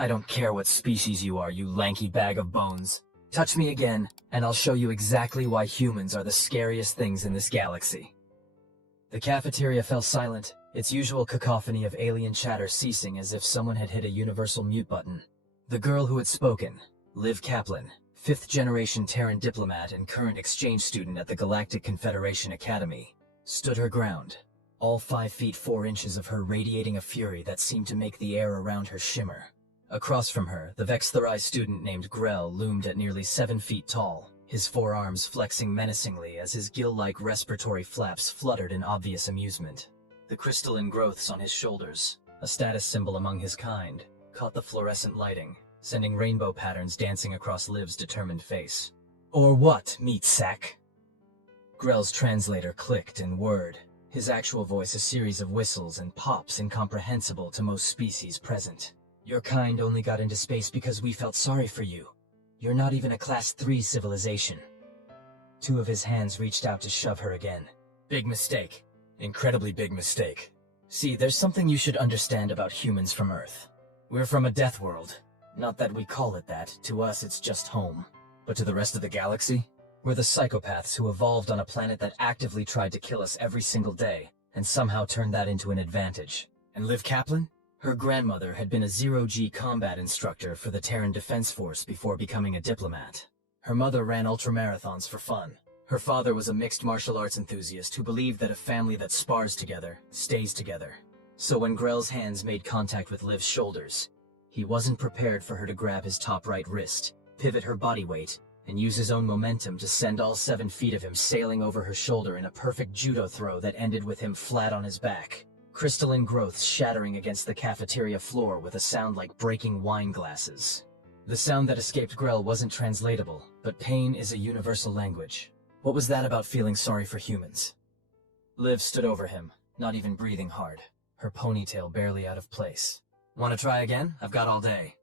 I don't care what species you are, you lanky bag of bones. Touch me again, and I'll show you exactly why humans are the scariest things in this galaxy. The cafeteria fell silent, its usual cacophony of alien chatter ceasing as if someone had hit a universal mute button. The girl who had spoken, Liv Kaplan, fifth-generation Terran diplomat and current exchange student at the Galactic Confederation Academy, stood her ground, all 5 feet 4 inches of her radiating a fury that seemed to make the air around her shimmer. Across from her, the Vextherai student named Grell loomed at nearly 7 feet tall, his forearms flexing menacingly as his gill-like respiratory flaps fluttered in obvious amusement. The crystalline growths on his shoulders, a status symbol among his kind, caught the fluorescent lighting, sending rainbow patterns dancing across Liv's determined face. "Or what, meat sack?" Grell's translator clicked and whirred, his actual voice a series of whistles and pops incomprehensible to most species present. "Your kind only got into space because we felt sorry for you. You're not even a Class 3 civilization." 2 of his hands reached out to shove her again. "Big mistake. Incredibly big mistake. See, there's something you should understand about humans from Earth. We're from a death world. Not that we call it that, to us it's just home. But to the rest of the galaxy, we're the psychopaths who evolved on a planet that actively tried to kill us every single day, and somehow turned that into an advantage. And Liv Kaplan? Her grandmother had been a zero-G combat instructor for the Terran Defense Force before becoming a diplomat. Her mother ran ultramarathons for fun. Her father was a mixed martial arts enthusiast who believed that a family that spars together stays together. So when Grell's hands made contact with Liv's shoulders, he wasn't prepared for her to grab his top right wrist, pivot her body weight, and use his own momentum to send all 7 feet of him sailing over her shoulder in a perfect judo throw that ended with him flat on his back. Crystalline growths shattering against the cafeteria floor with a sound like breaking wine glasses. The sound that escaped Grell wasn't translatable, but pain is a universal language. What was that about feeling sorry for humans? Liv stood over him, not even breathing hard, her ponytail barely out of place. "Want to try again? I've got all day."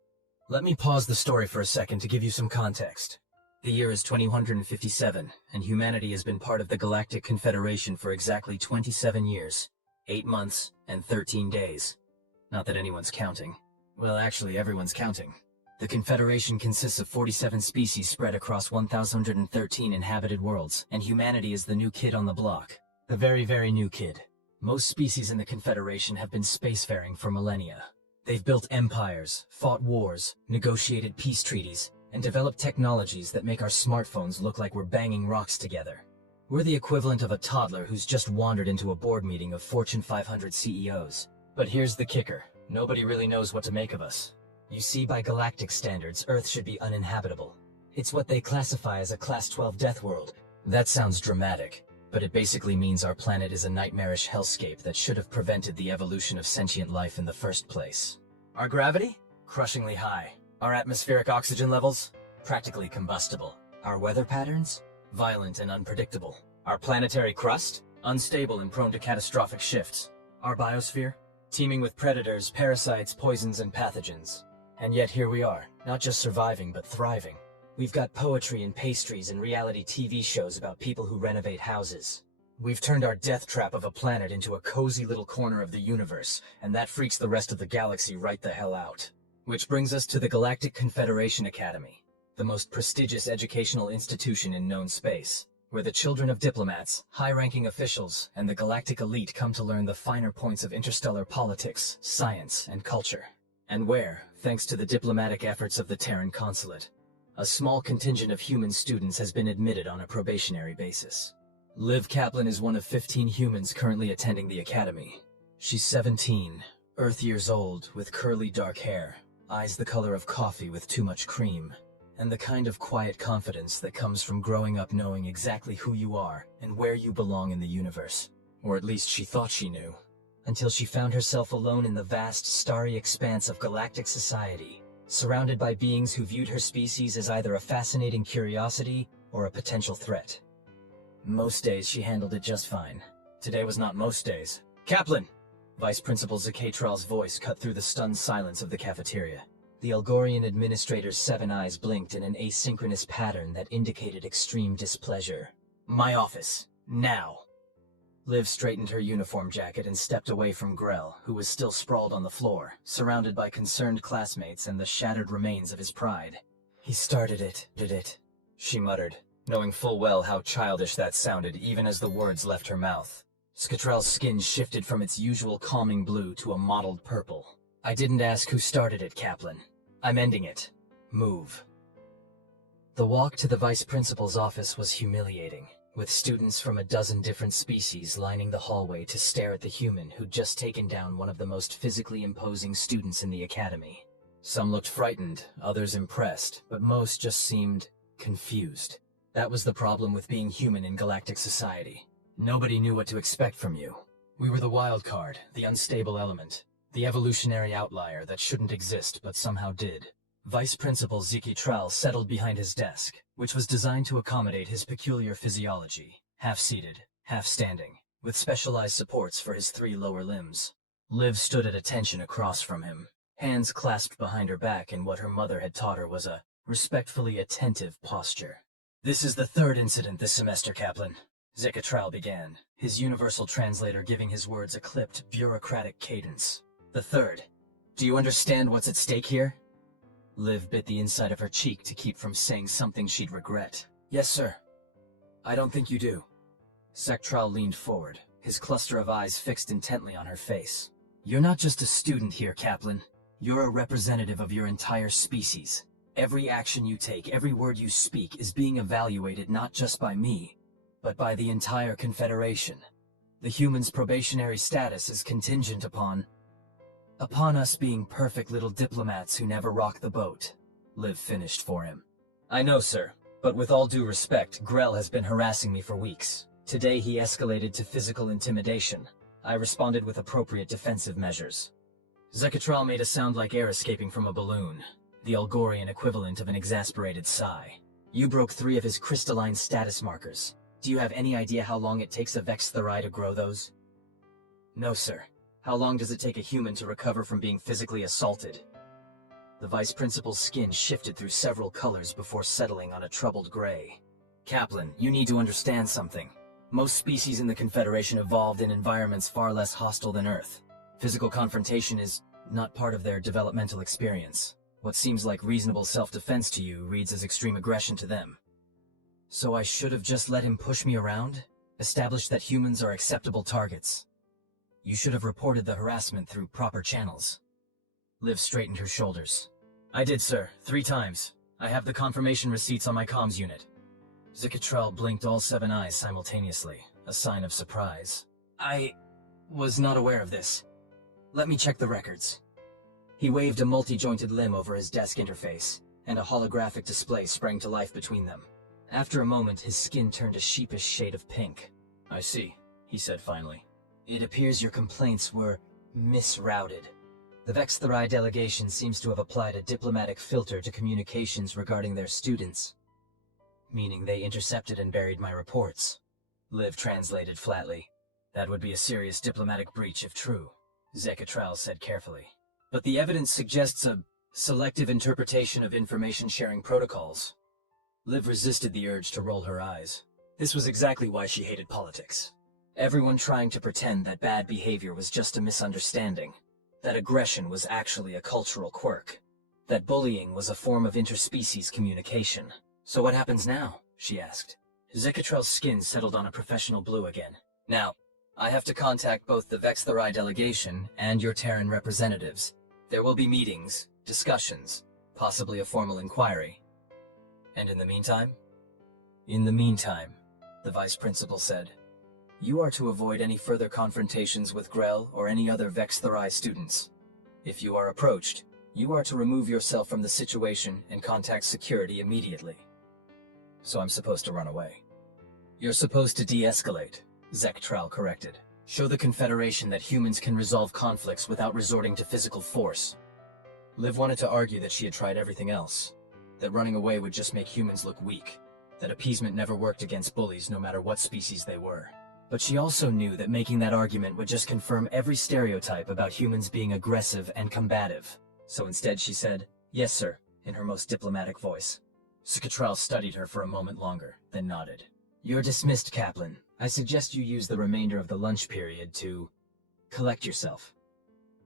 Let me pause the story for a second to give you some context. The year is 2157, and humanity has been part of the Galactic Confederation for exactly 27 years. 8 months, and 13 days. Not that anyone's counting. Well, actually, everyone's counting. The Confederation consists of 47 species spread across 1,013 inhabited worlds, and humanity is the new kid on the block. The very, very new kid. Most species in the Confederation have been spacefaring for millennia. They've built empires, fought wars, negotiated peace treaties, and developed technologies that make our smartphones look like we're banging rocks together. We're the equivalent of a toddler who's just wandered into a board meeting of Fortune 500 CEOs. But here's the kicker. Nobody really knows what to make of us. You see, by galactic standards, Earth should be uninhabitable. It's what they classify as a Class 12 death world. That sounds dramatic, but it basically means our planet is a nightmarish hellscape that should have prevented the evolution of sentient life in the first place. Our gravity? Crushingly high. Our atmospheric oxygen levels? Practically combustible. Our weather patterns? Violent and unpredictable. Our planetary crust? Unstable and prone to catastrophic shifts. Our biosphere? Teeming with predators, parasites, poisons, and pathogens. And yet here we are, not just surviving, but thriving. We've got poetry and pastries and reality TV shows about people who renovate houses. We've turned our death trap of a planet into a cozy little corner of the universe, and that freaks the rest of the galaxy right the hell out. Which brings us to the Galactic Confederation Academy, the most prestigious educational institution in known space, where the children of diplomats, high-ranking officials, and the galactic elite come to learn the finer points of interstellar politics, science, and culture. And where, thanks to the diplomatic efforts of the Terran consulate, a small contingent of human students has been admitted on a probationary basis. Liv Kaplan is one of 15 humans currently attending the academy. She's 17, Earth years old, with curly dark hair, eyes the color of coffee with too much cream, and the kind of quiet confidence that comes from growing up knowing exactly who you are and where you belong in the universe. Or at least she thought she knew, until she found herself alone in the vast, starry expanse of galactic society, surrounded by beings who viewed her species as either a fascinating curiosity or a potential threat. Most days she handled it just fine. Today was not most days. "Kaplan!" Vice Principal Zakatral's voice cut through the stunned silence of the cafeteria. The Algorian administrator's 7 eyes blinked in an asynchronous pattern that indicated extreme displeasure. "My office. Now." Liv straightened her uniform jacket and stepped away from Grell, who was still sprawled on the floor, surrounded by concerned classmates and the shattered remains of his pride. He started it, did it? She muttered, knowing full well how childish that sounded even as the words left her mouth. Scatrell's skin shifted from its usual calming blue to a mottled purple. I didn't ask who started it, Kaplan. I'm ending it. Move. The walk to the vice principal's office was humiliating, with students from a dozen different species lining the hallway to stare at the human who'd just taken down one of the most physically imposing students in the academy. Some looked frightened, others impressed, but most just seemed confused. That was the problem with being human in galactic society. Nobody knew what to expect from you. We were the wild card, the unstable element, the evolutionary outlier that shouldn't exist but somehow did. Vice Principal Ziki Trell settled behind his desk, which was designed to accommodate his peculiar physiology, half-seated, half-standing, with specialized supports for his 3 lower limbs. Liv stood at attention across from him, hands clasped behind her back in what her mother had taught her was a respectfully attentive posture. This is the 3rd incident this semester, Kaplan. Zekatrell began, his universal translator giving his words a clipped, bureaucratic cadence. The 3rd. Do you understand what's at stake here? Liv bit the inside of her cheek to keep from saying something she'd regret. Yes, sir. I don't think you do. Zekatrell leaned forward, his cluster of eyes fixed intently on her face. You're not just a student here, Kaplan. You're a representative of your entire species. Every action you take, every word you speak is being evaluated not just by me, but by the entire Confederation. The human's probationary status is contingent upon us being perfect little diplomats who never rock the boat, Liv finished for him. I know, sir, but with all due respect, Grell has been harassing me for weeks. Today he escalated to physical intimidation. I responded with appropriate defensive measures. Zekatrell made a sound like air escaping from a balloon, the Algorian equivalent of an exasperated sigh. You broke 3 of his crystalline status markers. Do you have any idea how long it takes a Vexthari to grow those? No, sir. How long does it take a human to recover from being physically assaulted? The vice principal's skin shifted through several colors before settling on a troubled gray. Kaplan, you need to understand something. Most species in the Confederation evolved in environments far less hostile than Earth. Physical confrontation is not part of their developmental experience. What seems like reasonable self-defense to you reads as extreme aggression to them. So I should have just let him push me around? Established that humans are acceptable targets. You should have reported the harassment through proper channels. Liv straightened her shoulders. I did, sir, 3 times. I have the confirmation receipts on my comms unit. Zekatrell blinked all 7 eyes simultaneously, a sign of surprise. I was not aware of this. Let me check the records. He waved a multi-jointed limb over his desk interface, and a holographic display sprang to life between them. After a moment, his skin turned a sheepish shade of pink. I see, he said finally. It appears your complaints were misrouted. The Vexthari delegation seems to have applied a diplomatic filter to communications regarding their students. Meaning they intercepted and buried my reports. Liv translated flatly. That would be a serious diplomatic breach if true, Zekatrell said carefully. But the evidence suggests a selective interpretation of information-sharing protocols. Liv resisted the urge to roll her eyes. This was exactly why she hated politics. Everyone trying to pretend that bad behavior was just a misunderstanding, that aggression was actually a cultural quirk, that bullying was a form of interspecies communication. So what happens now? She asked. Zekatrell's skin settled on a professional blue again. Now, I have to contact both the Vexthari delegation and your Terran representatives. There will be meetings, discussions, possibly a formal inquiry. And in the meantime? In the meantime, the vice principal said, you are to avoid any further confrontations with Grell or any other Vexthari students. If you are approached, you are to remove yourself from the situation and contact security immediately. So I'm supposed to run away. You're supposed to de-escalate, Zekatrell corrected. Show the Confederation that humans can resolve conflicts without resorting to physical force. Liv wanted to argue that she had tried everything else, that running away would just make humans look weak, that appeasement never worked against bullies no matter what species they were. But she also knew that making that argument would just confirm every stereotype about humans being aggressive and combative. So instead she said, yes sir, in her most diplomatic voice. Zekatrell studied her for a moment longer, then nodded. You're dismissed, Kaplan. I suggest you use the remainder of the lunch period to collect yourself.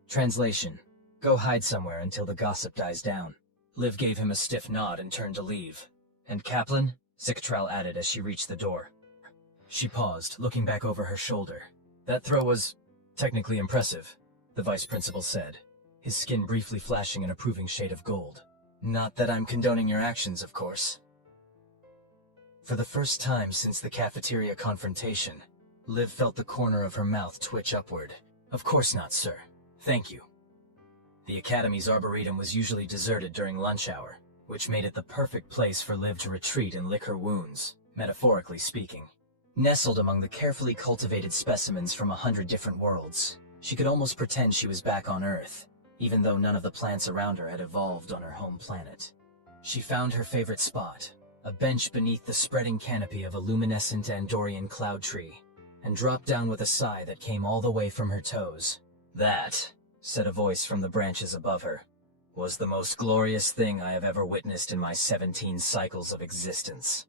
Translation: go hide somewhere until the gossip dies down. Liv gave him a stiff nod and turned to leave. And Kaplan? Zictral added as she reached the door. She paused, looking back over her shoulder. That throw was technically impressive, the vice principal said, his skin briefly flashing an approving shade of gold. Not that I'm condoning your actions, of course. For the first time since the cafeteria confrontation, Liv felt the corner of her mouth twitch upward. Of course not, sir. Thank you. The Academy's Arboretum was usually deserted during lunch hour, which made it the perfect place for Liv to retreat and lick her wounds, metaphorically speaking. Nestled among the carefully cultivated specimens from 100 different worlds, she could almost pretend she was back on Earth, even though none of the plants around her had evolved on her home planet. She found her favorite spot, a bench beneath the spreading canopy of a luminescent Andorian cloud tree, and dropped down with a sigh that came all the way from her toes. That, said a voice from the branches above her, was the most glorious thing I have ever witnessed in my 17 cycles of existence.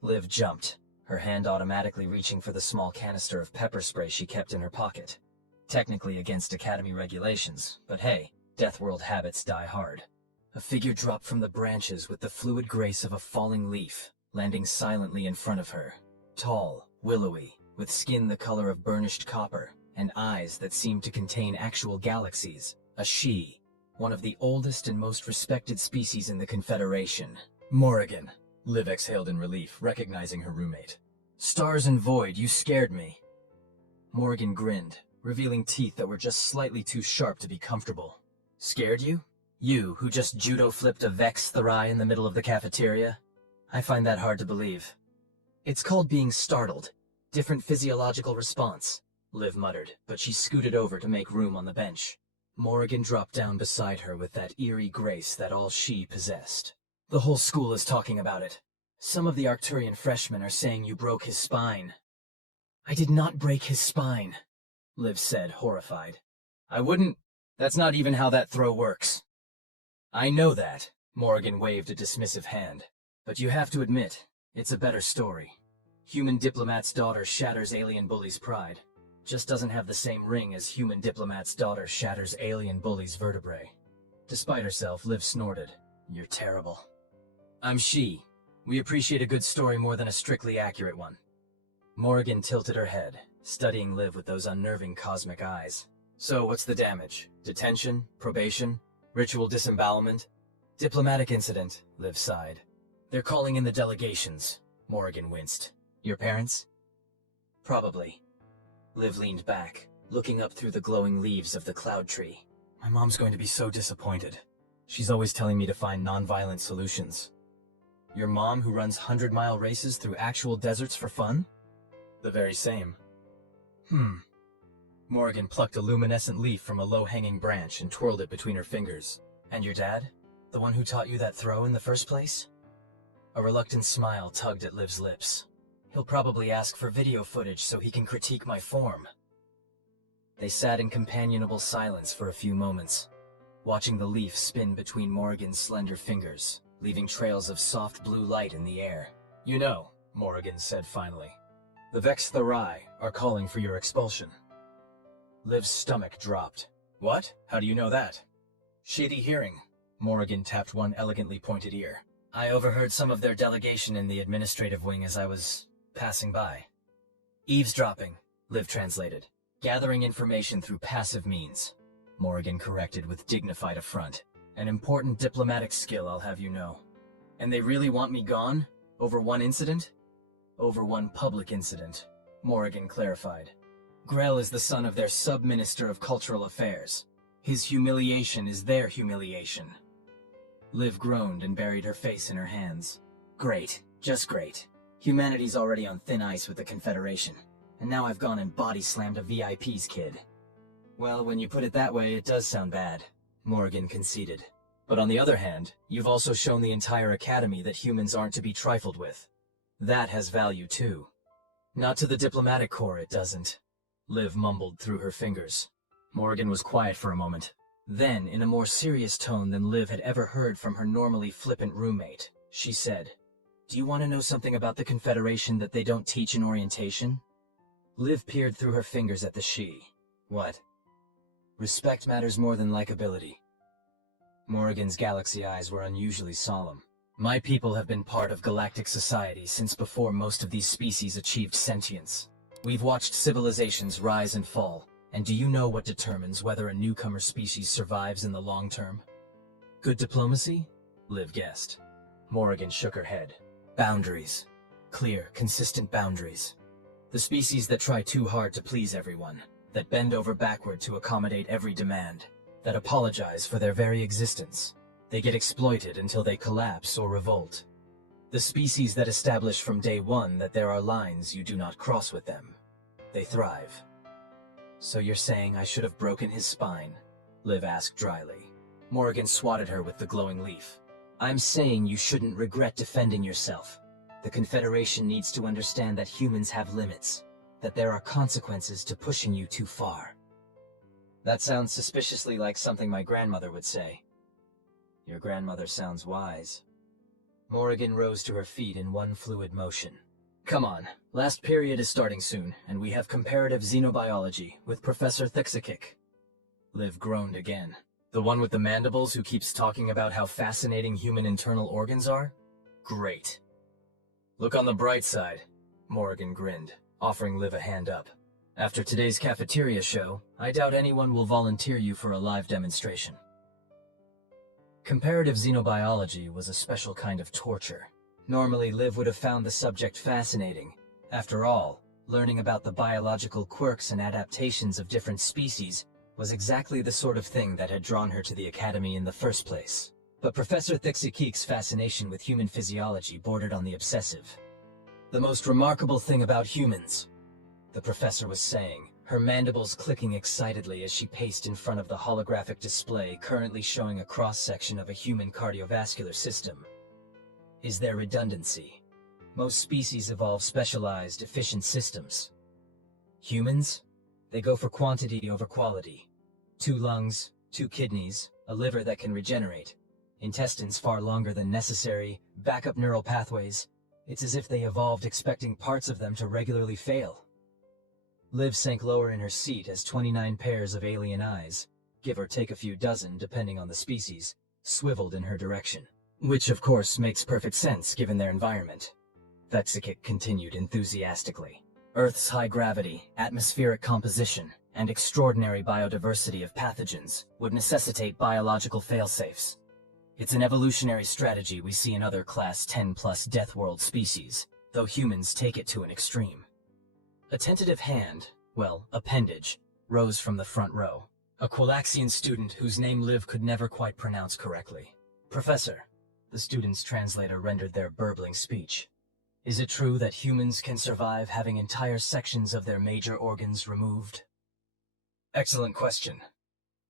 Liv jumped, her hand automatically reaching for the small canister of pepper spray she kept in her pocket. Technically against Academy regulations, but hey, Death World habits die hard. A figure dropped from the branches with the fluid grace of a falling leaf, landing silently in front of her. Tall, willowy, with skin the color of burnished copper, and eyes that seemed to contain actual galaxies. A she, one of the oldest and most respected species in the Confederation. Morrigan. Liv exhaled in relief, recognizing her roommate. Stars and void, you scared me. Morrigan grinned, revealing teeth that were just slightly too sharp to be comfortable. Scared you? You, who just judo flipped a Vex Therai in the middle of the cafeteria? I find that hard to believe. It's called being startled. Different physiological response, Liv muttered, but she scooted over to make room on the bench. Morrigan dropped down beside her with that eerie grace that all she possessed. The whole school is talking about it. Some of the Arcturian freshmen are saying you broke his spine. I did not break his spine, Liv said, horrified. I wouldn't. That's not even how that throw works. I know that, Morrigan waved a dismissive hand. But you have to admit, it's a better story. Human diplomat's daughter shatters alien bully's pride. Just doesn't have the same ring as human diplomat's daughter shatters alien bully's vertebrae. Despite herself, Liv snorted. You're terrible. I'm she. We appreciate a good story more than a strictly accurate one. Morrigan tilted her head, studying Liv with those unnerving cosmic eyes. So what's the damage? Detention? Probation? Ritual disembowelment? Diplomatic incident, Liv sighed. They're calling in the delegations, Morrigan winced. Your parents? Probably. Liv leaned back, looking up through the glowing leaves of the cloud tree. My mom's going to be so disappointed. She's always telling me to find non-violent solutions. Your mom who runs 100-mile races through actual deserts for fun? The very same. Morrigan plucked a luminescent leaf from a low-hanging branch and twirled it between her fingers. And your dad? The one who taught you that throw in the first place? A reluctant smile tugged at Liv's lips. He'll probably ask for video footage so he can critique my form. They sat in companionable silence for a few moments, watching the leaf spin between Morrigan's slender fingers, leaving trails of soft blue light in the air. You know, Morrigan said finally, the Vex Therai are calling for your expulsion. Liv's stomach dropped. What? How do you know that? Shady hearing. Morrigan tapped one elegantly pointed ear. I overheard some of their delegation in the administrative wing as I was passing by. Eavesdropping, Liv translated. Gathering information through passive means, Morrigan corrected with dignified affront. An important diplomatic skill, I'll have you know. And they really want me gone? Over one incident? Over one public incident, Morrigan clarified. Grell is the son of their sub-minister of cultural affairs. His humiliation is their humiliation. Liv groaned and buried her face in her hands. Great, just great. Humanity's already on thin ice with the Confederation, and now I've gone and body-slammed a VIP's kid. Well, when you put it that way, it does sound bad, Morrigan conceded. But on the other hand, you've also shown the entire Academy that humans aren't to be trifled with. That has value too. Not to the diplomatic corps, it doesn't. Liv mumbled through her fingers. Morrigan was quiet for a moment. Then, in a more serious tone than Liv had ever heard from her normally flippant roommate, she said, Do you want to know something about the Confederation that they don't teach in orientation? Liv peered through her fingers at the she. What? Respect matters more than likability. Morrigan's galaxy eyes were unusually solemn. My people have been part of galactic society since before most of these species achieved sentience. We've watched civilizations rise and fall, and do you know what determines whether a newcomer species survives in the long term? Good diplomacy? Liv guessed. Morrigan shook her head. Boundaries. Clear, consistent boundaries. The species that try too hard to please everyone, that bend over backward to accommodate every demand, that apologize for their very existence. They get exploited until they collapse or revolt. The species that establish from day one that there are lines you do not cross with them. They thrive. So you're saying I should have broken his spine? Liv asked dryly. Morrigan swatted her with the glowing leaf. I'm saying you shouldn't regret defending yourself. The Confederation needs to understand that humans have limits, that there are consequences to pushing you too far. That sounds suspiciously like something my grandmother would say. Your grandmother sounds wise. Morrigan rose to her feet in one fluid motion. Come on, last period is starting soon, and we have comparative xenobiology with Professor Thixikik. Liv groaned again. The one with the mandibles who keeps talking about how fascinating human internal organs are? Great. Look on the bright side, Morrigan grinned, offering Liv a hand up. After today's cafeteria show, I doubt anyone will volunteer you for a live demonstration. Comparative xenobiology was a special kind of torture. Normally, Liv would have found the subject fascinating. After all, learning about the biological quirks and adaptations of different species was exactly the sort of thing that had drawn her to the Academy in the first place. But Professor Thixikik's fascination with human physiology bordered on the obsessive. The most remarkable thing about humans, the professor was saying, her mandibles clicking excitedly as she paced in front of the holographic display currently showing a cross-section of a human cardiovascular system, is their redundancy. Most species evolve specialized, efficient systems. Humans? They go for quantity over quality. 2 lungs, 2 kidneys, a liver that can regenerate, intestines far longer than necessary, backup neural pathways. It's as if they evolved expecting parts of them to regularly fail. Liv sank lower in her seat as 29 pairs of alien eyes, give or take a few dozen depending on the species, swiveled in her direction. Which of course makes perfect sense given their environment. Thixikik continued enthusiastically. Earth's high gravity, atmospheric composition, and extraordinary biodiversity of pathogens would necessitate biological failsafes. It's an evolutionary strategy we see in other Class 10+ Death World species, though humans take it to an extreme. A tentative hand, well, appendage, rose from the front row. A Qualaxian student whose name Liv could never quite pronounce correctly. Professor, the student's translator rendered their burbling speech. Is it true that humans can survive having entire sections of their major organs removed? Excellent question.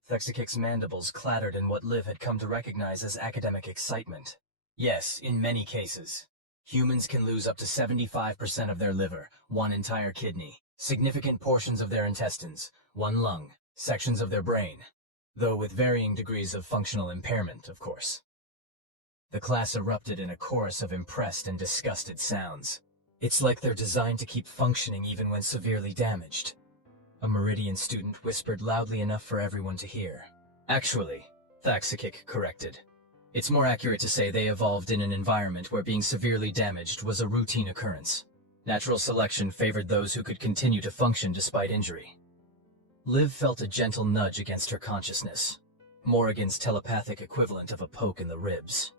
Thixikik's mandibles clattered in what Liv had come to recognize as academic excitement. Yes, in many cases. Humans can lose up to 75% of their liver, 1 entire kidney, significant portions of their intestines, 1 lung, sections of their brain, though with varying degrees of functional impairment, of course. The class erupted in a chorus of impressed and disgusted sounds. It's like they're designed to keep functioning even when severely damaged. A Meridian student whispered loudly enough for everyone to hear. Actually, Thixikik corrected. It's more accurate to say they evolved in an environment where being severely damaged was a routine occurrence. Natural selection favored those who could continue to function despite injury. Liv felt a gentle nudge against her consciousness, Morrigan's telepathic equivalent of a poke in the ribs.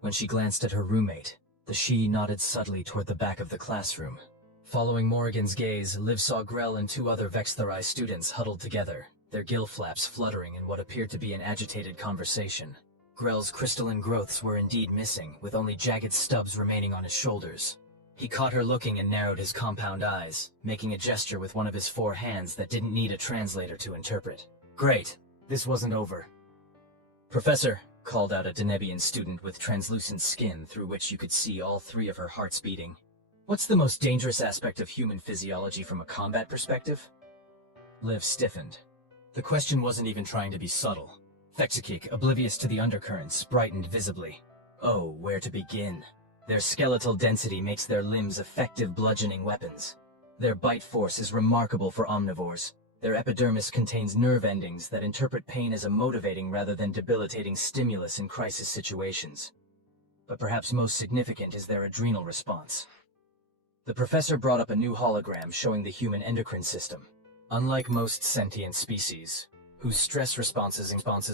When she glanced at her roommate, the she nodded subtly toward the back of the classroom. Following Morrigan's gaze, Liv saw Grell and 2 other Vextherai students huddled together, their gill flaps fluttering in what appeared to be an agitated conversation. Grell's crystalline growths were indeed missing, with only jagged stubs remaining on his shoulders. He caught her looking and narrowed his compound eyes, making a gesture with one of his 4 hands that didn't need a translator to interpret. Great, this wasn't over. Professor, called out a Denebian student with translucent skin through which you could see all 3 of her hearts beating. What's the most dangerous aspect of human physiology from a combat perspective? Liv stiffened. The question wasn't even trying to be subtle. Thixikik, oblivious to the undercurrents, brightened visibly. Oh, where to begin? Their skeletal density makes their limbs effective bludgeoning weapons. Their bite force is remarkable for omnivores. Their epidermis contains nerve endings that interpret pain as a motivating rather than debilitating stimulus in crisis situations. But perhaps most significant is their adrenal response. The professor brought up a new hologram showing the human endocrine system. Unlike most sentient species, whose stress responses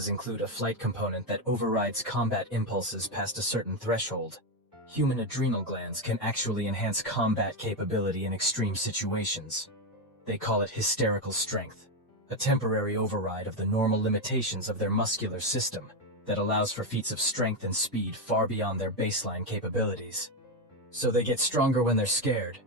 include a flight component that overrides combat impulses past a certain threshold, human adrenal glands can actually enhance combat capability in extreme situations. They call it hysterical strength, a temporary override of the normal limitations of their muscular system that allows for feats of strength and speed far beyond their baseline capabilities. So they get stronger when they're scared?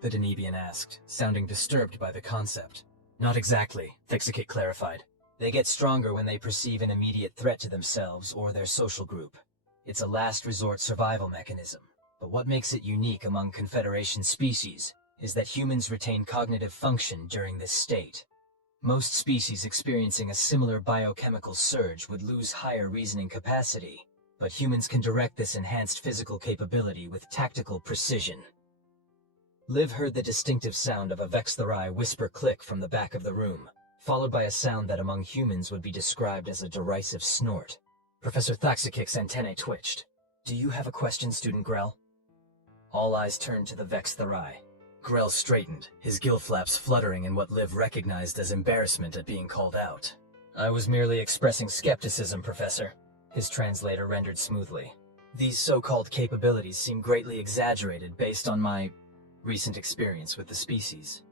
The Denebian asked, sounding disturbed by the concept. Not exactly, Thixikik clarified. They get stronger when they perceive an immediate threat to themselves or their social group. It's a last resort survival mechanism. But what makes it unique among Confederation species is that humans retain cognitive function during this state. Most species experiencing a similar biochemical surge would lose higher reasoning capacity, but humans can direct this enhanced physical capability with tactical precision. Liv heard the distinctive sound of a Vextherai whisper click from the back of the room, followed by a sound that among humans would be described as a derisive snort. Professor Thaxikik's antennae twitched. Do you have a question, Student Grell? All eyes turned to the Vextherai. Grell straightened, his gill flaps fluttering in what Liv recognized as embarrassment at being called out. I was merely expressing skepticism, Professor, his translator rendered smoothly. These so-called capabilities seem greatly exaggerated based on my recent experience with the species.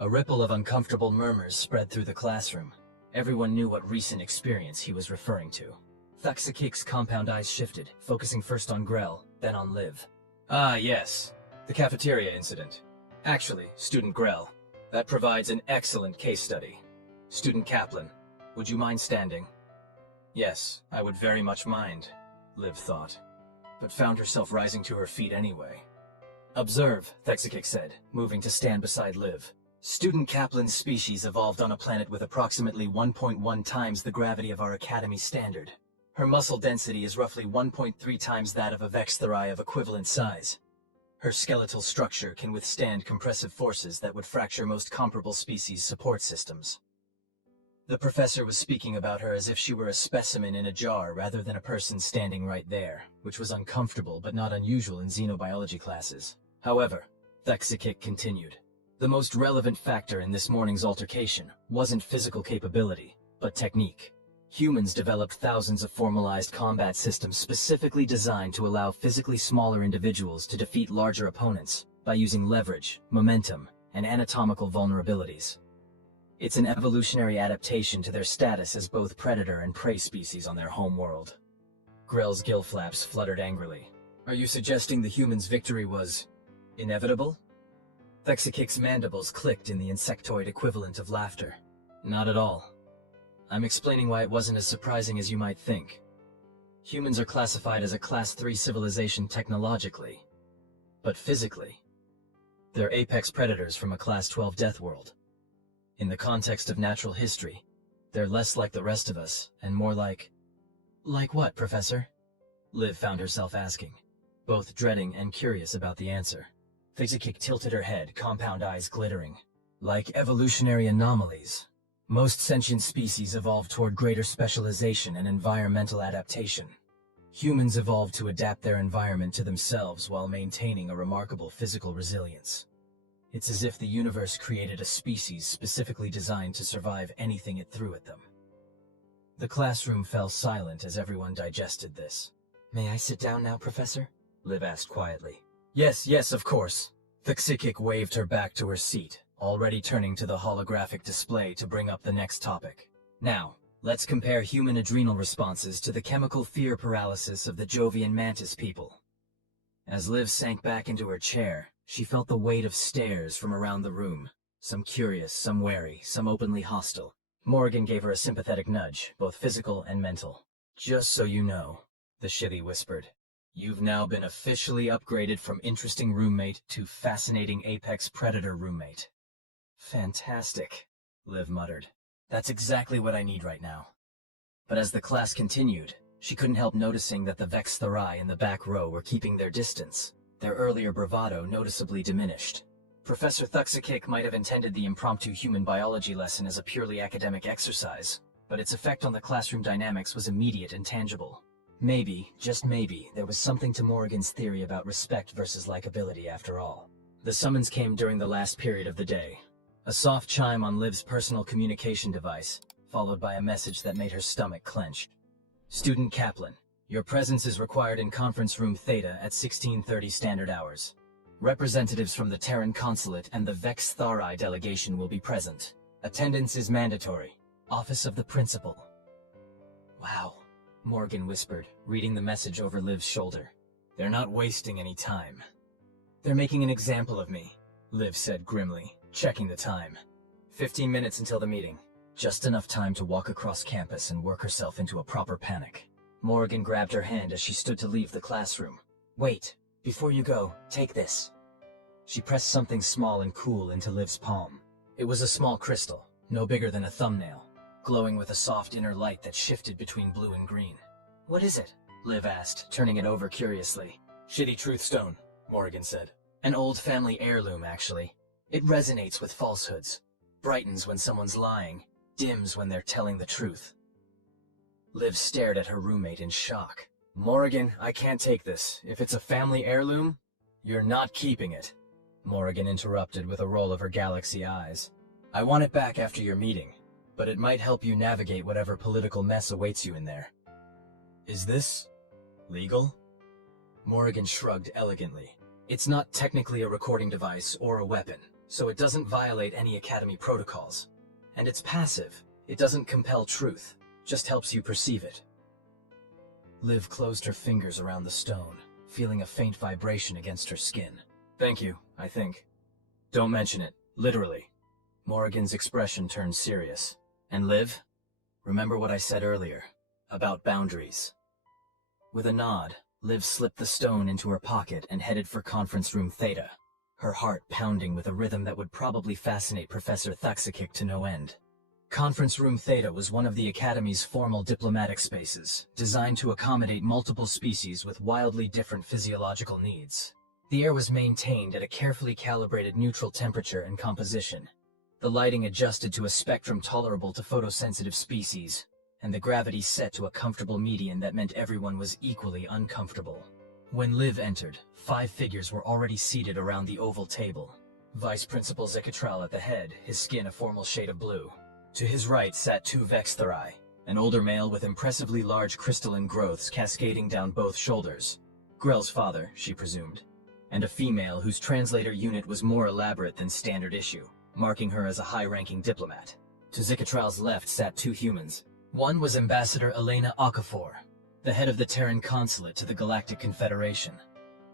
A ripple of uncomfortable murmurs spread through the classroom. Everyone knew what recent experience he was referring to. Thaxikik's compound eyes shifted, focusing first on Grell, then on Liv. Ah, yes. The cafeteria incident. Actually, Student Grell, that provides an excellent case study. Student Kaplan, would you mind standing? Yes, I would very much mind, Liv thought, but found herself rising to her feet anyway. Observe, Thexikik said, moving to stand beside Liv. Student Kaplan's species evolved on a planet with approximately 1.1 times the gravity of our Academy standard. Her muscle density is roughly 1.3 times that of a Vextherai of equivalent size. Her skeletal structure can withstand compressive forces that would fracture most comparable species' support systems. The professor was speaking about her as if she were a specimen in a jar rather than a person standing right there, which was uncomfortable but not unusual in xenobiology classes. However, Thexikik continued, the most relevant factor in this morning's altercation wasn't physical capability, but technique. Humans developed thousands of formalized combat systems specifically designed to allow physically smaller individuals to defeat larger opponents by using leverage, momentum, and anatomical vulnerabilities. It's an evolutionary adaptation to their status as both predator and prey species on their home world. Grell's gill flaps fluttered angrily. Are you suggesting the humans' victory was inevitable? Thexikik's mandibles clicked in the insectoid equivalent of laughter. Not at all. I'm explaining why it wasn't as surprising as you might think. Humans are classified as a Class 3 civilization technologically, but physically, they're apex predators from a Class 12 death world. In the context of natural history, they're less like the rest of us, and more like... Like what, Professor? Liv found herself asking, both dreading and curious about the answer. Thixikik tilted her head, compound eyes glittering. Like evolutionary anomalies. Most sentient species evolved toward greater specialization and environmental adaptation. Humans evolved to adapt their environment to themselves while maintaining a remarkable physical resilience. It's as if the universe created a species specifically designed to survive anything it threw at them. The classroom fell silent as everyone digested this. May I sit down now, Professor? Liv asked quietly. Yes, of course. Thixikik waved her back to her seat, already turning to the holographic display to bring up the next topic. Now, let's compare human adrenal responses to the chemical fear paralysis of the Jovian mantis people. As Liv sank back into her chair, she felt the weight of stares from around the room, some curious, some wary, some openly hostile. Morgan gave her a sympathetic nudge, both physical and mental. Just so you know, the shitty whispered, you've now been officially upgraded from interesting roommate to fascinating apex predator roommate. Fantastic, Liv muttered. That's exactly what I need right now. But as the class continued, She couldn't help noticing that the Vextherai in the back row were keeping their distance, their earlier bravado noticeably diminished. Professor Thuxakik might have intended the impromptu human biology lesson as a purely academic exercise, but its effect on the classroom dynamics was immediate and tangible. Maybe, just maybe, there was something to Morrigan's theory about respect versus likability after all. The summons came during the last period of the day. A soft chime on Liv's personal communication device, followed by a message that made her stomach clench. Student Kaplan, your presence is required in conference room Theta at 16:30 standard hours. Representatives from the Terran Consulate and the Vextherai delegation will be present. Attendance is mandatory. Office of the Principal. Wow, Morgan whispered, reading the message over Liv's shoulder. They're not wasting any time. They're making an example of me, Liv said grimly, checking the time. 15 minutes until the meeting. Just enough time to walk across campus and work herself into a proper panic. Morgan grabbed her hand as she stood to leave the classroom. Wait, before you go, take this. She pressed something small and cool into Liv's palm. It was a small crystal, no bigger than a thumbnail, glowing with a soft inner light that shifted between blue and green. What is it? Liv asked, turning it over curiously. Shitty truth stone, Morgan said. An old family heirloom, actually. It resonates with falsehoods, brightens when someone's lying, dims when they're telling the truth. Liv stared at her roommate in shock. Morrigan, I can't take this. If it's a family heirloom, you're not keeping it. Morrigan interrupted with a roll of her galaxy eyes. I want it back after your meeting, but it might help you navigate whatever political mess awaits you in there. Is this legal? Morrigan shrugged elegantly. It's not technically a recording device or a weapon, so it doesn't violate any Academy protocols. And it's passive. It doesn't compel truth, just helps you perceive it. Liv closed her fingers around the stone, feeling a faint vibration against her skin. Thank you, I think. Don't mention it, literally. Morrigan's expression turned serious. And Liv, remember what I said earlier, about boundaries. With a nod, Liv slipped the stone into her pocket and headed for conference room Theta, her heart pounding with a rhythm that would probably fascinate Professor Thuxakik to no end. Conference room Theta was one of the Academy's formal diplomatic spaces, designed to accommodate multiple species with wildly different physiological needs. The air was maintained at a carefully calibrated neutral temperature and composition. The lighting adjusted to a spectrum tolerable to photosensitive species, and the gravity set to a comfortable median that meant everyone was equally uncomfortable. When Liv entered, 5 figures were already seated around the oval table. Vice Principal Zekatral at the head, his skin a formal shade of blue. To his right sat 2 Vextherai, an older male with impressively large crystalline growths cascading down both shoulders. Grell's father, she presumed. And a female whose translator unit was more elaborate than standard issue, marking her as a high-ranking diplomat. To Zikatral's left sat 2 humans. One was Ambassador Elena Okafor, the head of the Terran Consulate to the Galactic Confederation.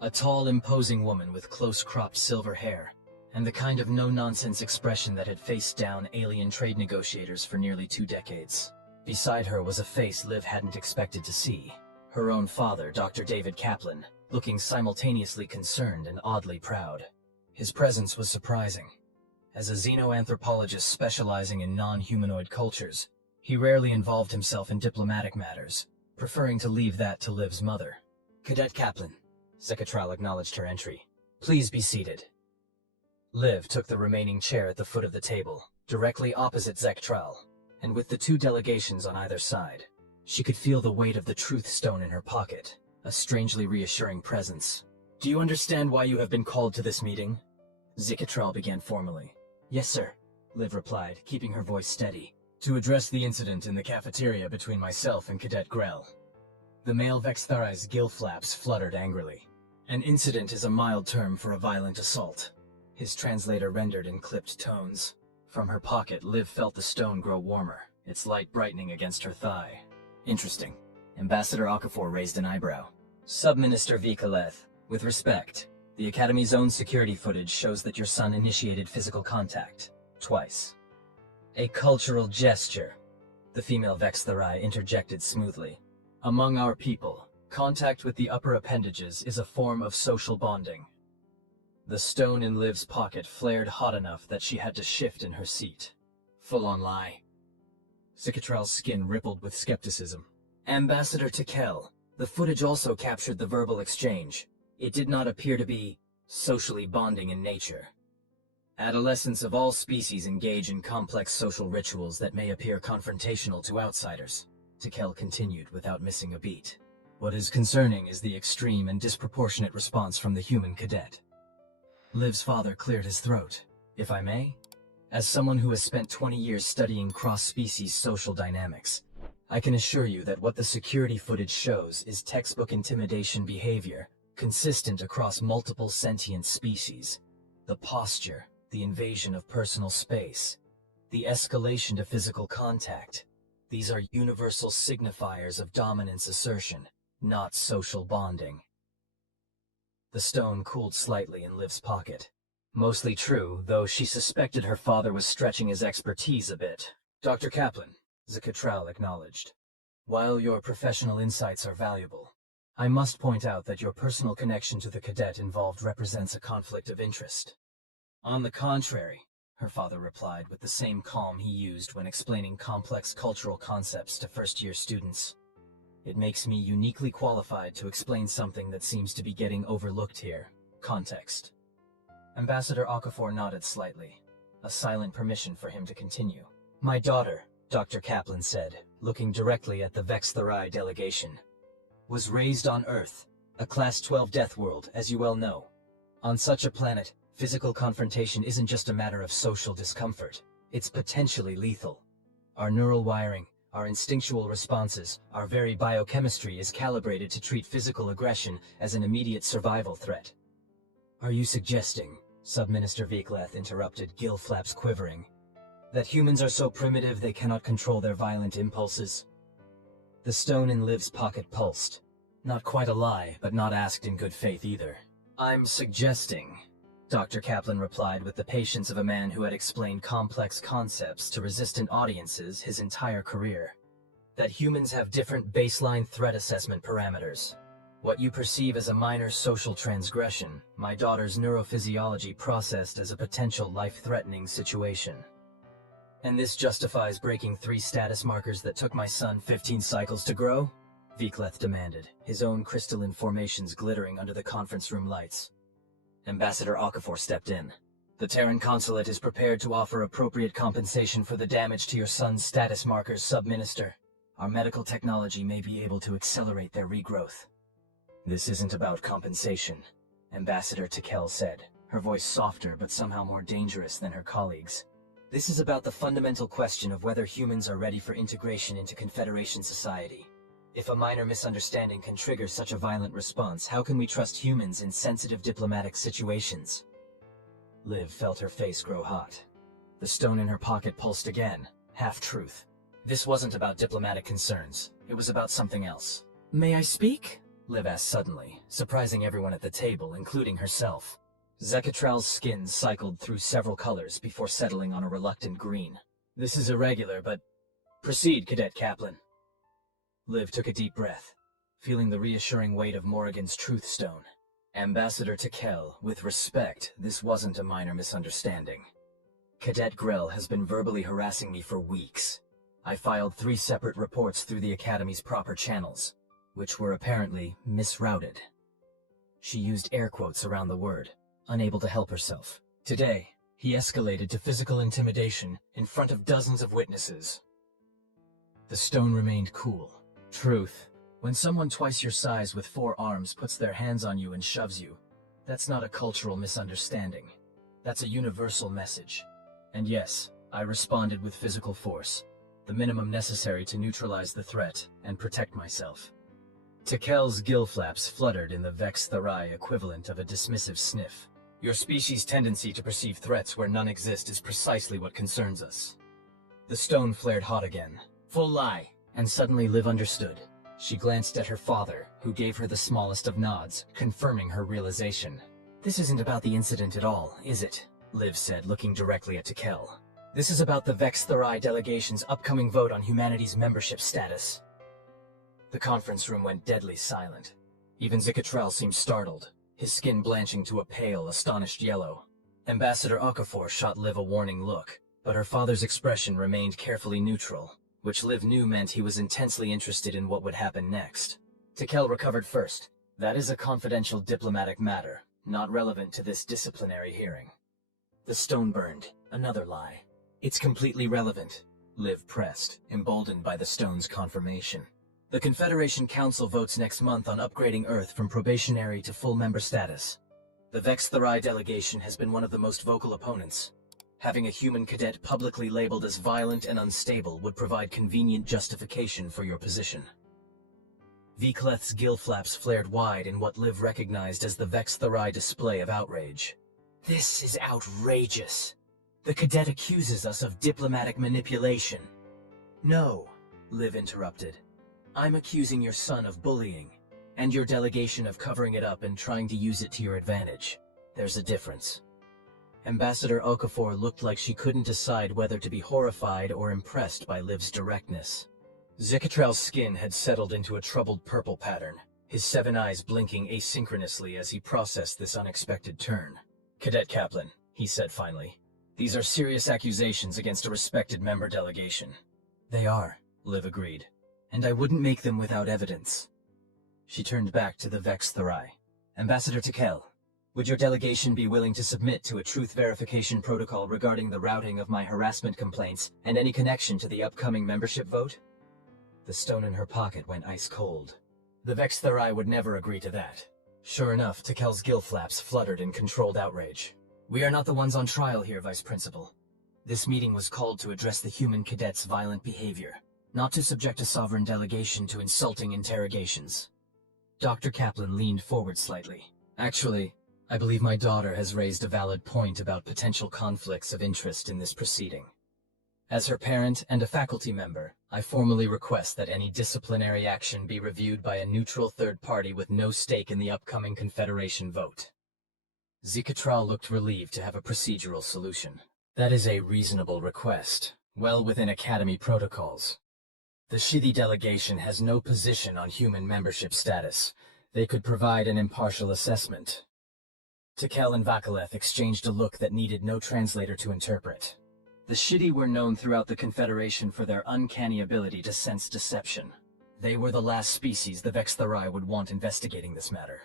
A tall, imposing woman with close-cropped silver hair, and the kind of no-nonsense expression that had faced down alien trade negotiators for nearly 2 decades. Beside her was a face Liv hadn't expected to see. Her own father, Dr. David Kaplan, looking simultaneously concerned and oddly proud. His presence was surprising. As a xenoanthropologist specializing in non-humanoid cultures, he rarely involved himself in diplomatic matters, preferring to leave that to Liv's mother. Cadet Kaplan, Zekatral acknowledged her entry. Please be seated. Liv took the remaining chair at the foot of the table, directly opposite Zekatral, and with the 2 delegations on either side, she could feel the weight of the truth stone in her pocket, a strangely reassuring presence. Do you understand why you have been called to this meeting? Zekatral began formally. Yes, sir, Liv replied, keeping her voice steady. To address the incident in the cafeteria between myself and Cadet Grell. The male Vextharai's gill flaps fluttered angrily. An incident is a mild term for a violent assault. His translator rendered in clipped tones. From her pocket, Liv felt the stone grow warmer, its light brightening against her thigh. Interesting. Ambassador Okafor raised an eyebrow. Sub-Minister Vikaleth, with respect, the Academy's own security footage shows that your son initiated physical contact. Twice. A cultural gesture, the female Vextherai interjected smoothly. Among our people, contact with the upper appendages is a form of social bonding. The stone in Liv's pocket flared hot enough that she had to shift in her seat. Full-on lie. Zikatral's skin rippled with skepticism. Ambassador Tekel, the footage also captured the verbal exchange. It did not appear to be socially bonding in nature. Adolescents of all species engage in complex social rituals that may appear confrontational to outsiders, Tekel continued without missing a beat. What is concerning is the extreme and disproportionate response from the human cadet. Liv's father cleared his throat. If I may? As someone who has spent 20 years studying cross-species social dynamics, I can assure you that what the security footage shows is textbook intimidation behavior, consistent across multiple sentient species. The posture, the invasion of personal space, the escalation to physical contact. These are universal signifiers of dominance assertion, not social bonding. The stone cooled slightly in Liv's pocket. Mostly true, though she suspected her father was stretching his expertise a bit. Dr. Kaplan, Zakatral acknowledged. While your professional insights are valuable, I must point out that your personal connection to the cadet involved represents a conflict of interest. On the contrary, her father replied with the same calm he used when explaining complex cultural concepts to first-year students. It makes me uniquely qualified to explain something that seems to be getting overlooked here. Context. Ambassador Okafor nodded slightly, a silent permission for him to continue. My daughter, Dr. Kaplan said, looking directly at the Vextherai delegation, was raised on Earth, a Class 12 death world, as you well know. On such a planet, physical confrontation isn't just a matter of social discomfort. It's potentially lethal. Our neural wiring, our instinctual responses, our very biochemistry is calibrated to treat physical aggression as an immediate survival threat. Are you suggesting, Sub-Minister Vikleth interrupted, gill flaps quivering, that humans are so primitive they cannot control their violent impulses? The stone in Liv's pocket pulsed. Not quite a lie, but not asked in good faith either. I'm suggesting, Dr. Kaplan replied with the patience of a man who had explained complex concepts to resistant audiences his entire career, that humans have different baseline threat assessment parameters. What you perceive as a minor social transgression, my daughter's neurophysiology processed as a potential life-threatening situation. And this justifies breaking 3 status markers that took my son 15 cycles to grow? Vikleth demanded, his own crystalline formations glittering under the conference room lights. Ambassador Okafor stepped in. The Terran consulate is prepared to offer appropriate compensation for the damage to your son's status markers, Sub-Minister. Our medical technology may be able to accelerate their regrowth. This isn't about compensation, Ambassador Tekel said, her voice softer but somehow more dangerous than her colleagues. This is about the fundamental question of whether humans are ready for integration into Confederation society. If a minor misunderstanding can trigger such a violent response, how can we trust humans in sensitive diplomatic situations? Liv felt her face grow hot. The stone in her pocket pulsed again, half-truth. This wasn't about diplomatic concerns. It was about something else. May I speak? Liv asked suddenly, surprising everyone at the table, including herself. Zekatral's skin cycled through several colors before settling on a reluctant green. This is irregular, but... Proceed, Cadet Kaplan. Liv took a deep breath, feeling the reassuring weight of Morrigan's truth stone. Ambassador Tekel, with respect, this wasn't a minor misunderstanding. Cadet Grell has been verbally harassing me for weeks. I filed 3 separate reports through the Academy's proper channels, which were apparently misrouted. She used air quotes around the word, unable to help herself. Today, he escalated to physical intimidation in front of dozens of witnesses. The stone remained cool. Truth. When someone twice your size with 4 arms puts their hands on you and shoves you, that's not a cultural misunderstanding. That's a universal message. And yes, I responded with physical force, the minimum necessary to neutralize the threat and protect myself. Tekel's gill flaps fluttered in the Vextherai equivalent of a dismissive sniff. Your species' tendency to perceive threats where none exist is precisely what concerns us. The stone flared hot again. Full lie. And suddenly Liv understood. She glanced at her father, who gave her the smallest of nods, confirming her realization. This isn't about the incident at all, is it? Liv said, looking directly at Tekel. This is about the Vextherai delegation's upcoming vote on humanity's membership status. The conference room went deadly silent. Even Zikatrell seemed startled, his skin blanching to a pale, astonished yellow. Ambassador Okafor shot Liv a warning look, but her father's expression remained carefully neutral. which Liv knew meant he was intensely interested in what would happen next. Tikel recovered first. That is a confidential diplomatic matter, not relevant to this disciplinary hearing. The stone burned. Another lie. It's completely relevant, Liv pressed, emboldened by the stone's confirmation. The Confederation Council votes next month on upgrading Earth from probationary to full member status. The Vex-Therai delegation has been one of the most vocal opponents. Having a human cadet publicly labeled as violent and unstable would provide convenient justification for your position. Vkleth's gill flaps flared wide in what Liv recognized as the Vex-Therai display of outrage. This is outrageous. The cadet accuses us of diplomatic manipulation. No, Liv interrupted. I'm accusing your son of bullying, and your delegation of covering it up and trying to use it to your advantage. There's a difference. Ambassador Okafor looked like she couldn't decide whether to be horrified or impressed by Liv's directness. Zikatral's skin had settled into a troubled purple pattern, his 7 eyes blinking asynchronously as he processed this unexpected turn. Cadet Kaplan, he said finally, these are serious accusations against a respected member delegation. They are, Liv agreed, and I wouldn't make them without evidence. She turned back to the Vex-Therai. Ambassador Tikel, would your delegation be willing to submit to a truth verification protocol regarding the routing of my harassment complaints and any connection to the upcoming membership vote? The stone in her pocket went ice cold. The Vex-Therai would never agree to that. Sure enough, Tikel's gill flaps fluttered in controlled outrage. We are not the ones on trial here, Vice Principal. This meeting was called to address the human cadet's violent behavior, not to subject a sovereign delegation to insulting interrogations. Dr. Kaplan leaned forward slightly. Actually, I believe my daughter has raised a valid point about potential conflicts of interest in this proceeding. As her parent and a faculty member, I formally request that any disciplinary action be reviewed by a neutral third party with no stake in the upcoming Confederation vote. Zikatral looked relieved to have a procedural solution. That is a reasonable request, well within Academy protocols. The Shidi delegation has no position on human membership status. They could provide an impartial assessment. Tikel and Vakaleth exchanged a look that needed no translator to interpret. The Shidi were known throughout the Confederation for their uncanny ability to sense deception. They were the last species the Vex-Therai would want investigating this matter.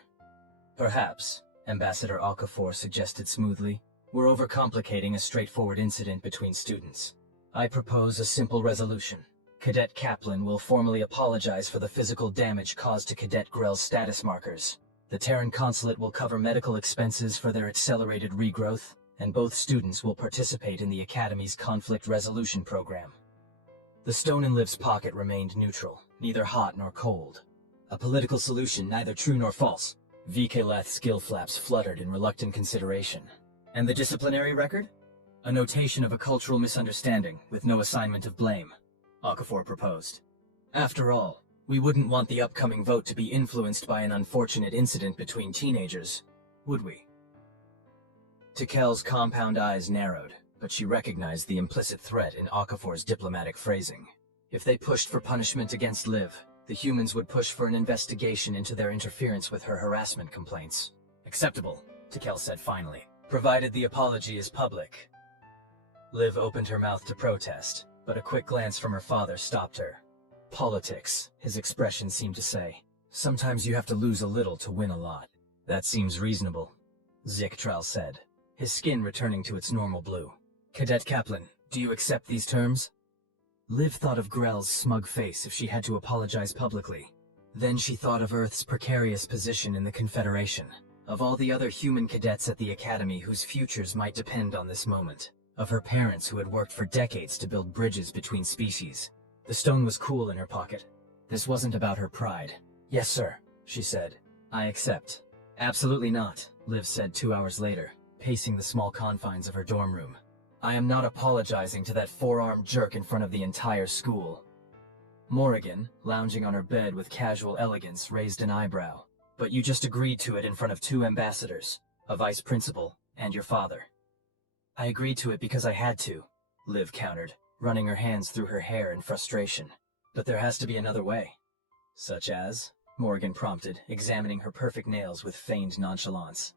Perhaps, Ambassador Okafor suggested smoothly, we're overcomplicating a straightforward incident between students. I propose a simple resolution. Cadet Kaplan will formally apologize for the physical damage caused to Cadet Grell's status markers. The Terran Consulate will cover medical expenses for their accelerated regrowth, and both students will participate in the Academy's conflict resolution program. The stone in Liv's pocket remained neutral, neither hot nor cold. A political solution neither true nor false. Vikaleth's gill flaps fluttered in reluctant consideration. And the disciplinary record? A notation of a cultural misunderstanding, with no assignment of blame, Okafor proposed. After all, we wouldn't want the upcoming vote to be influenced by an unfortunate incident between teenagers, would we? Tikel's compound eyes narrowed, but she recognized the implicit threat in Okafor's diplomatic phrasing. If they pushed for punishment against Liv, the humans would push for an investigation into their interference with her harassment complaints. Acceptable, Tikel said finally, provided the apology is public. Liv opened her mouth to protest, but a quick glance from her father stopped her. Politics, his expression seemed to say. Sometimes you have to lose a little to win a lot. That seems reasonable, Ziktral said, his skin returning to its normal blue. Cadet Kaplan, do you accept these terms? Liv thought of Grell's smug face if she had to apologize publicly. Then she thought of Earth's precarious position in the Confederation, of all the other human cadets at the Academy whose futures might depend on this moment, of her parents who had worked for decades to build bridges between species. The stone was cool in her pocket. This wasn't about her pride. Yes, sir, she said. I accept. Absolutely not, Liv said 2 hours later, pacing the small confines of her dorm room. I am not apologizing to that four-armed jerk in front of the entire school. Morrigan, lounging on her bed with casual elegance, raised an eyebrow. But you just agreed to it in front of 2 ambassadors, a vice principal, and your father. I agreed to it because I had to, Liv countered, running her hands through her hair in frustration. But there has to be another way. Such as? Morrigan prompted, examining her perfect nails with feigned nonchalance.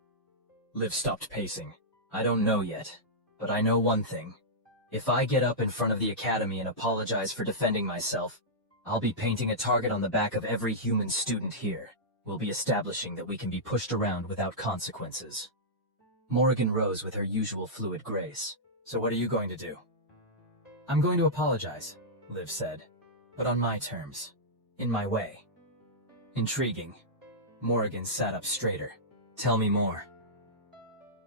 Liv stopped pacing. I don't know yet, but I know one thing. If I get up in front of the Academy and apologize for defending myself, I'll be painting a target on the back of every human student here. We'll be establishing that we can be pushed around without consequences. Morrigan rose with her usual fluid grace. So what are you going to do? I'm going to apologize, Liv said, but on my terms, in my way. Intriguing. Morrigan sat up straighter. Tell me more.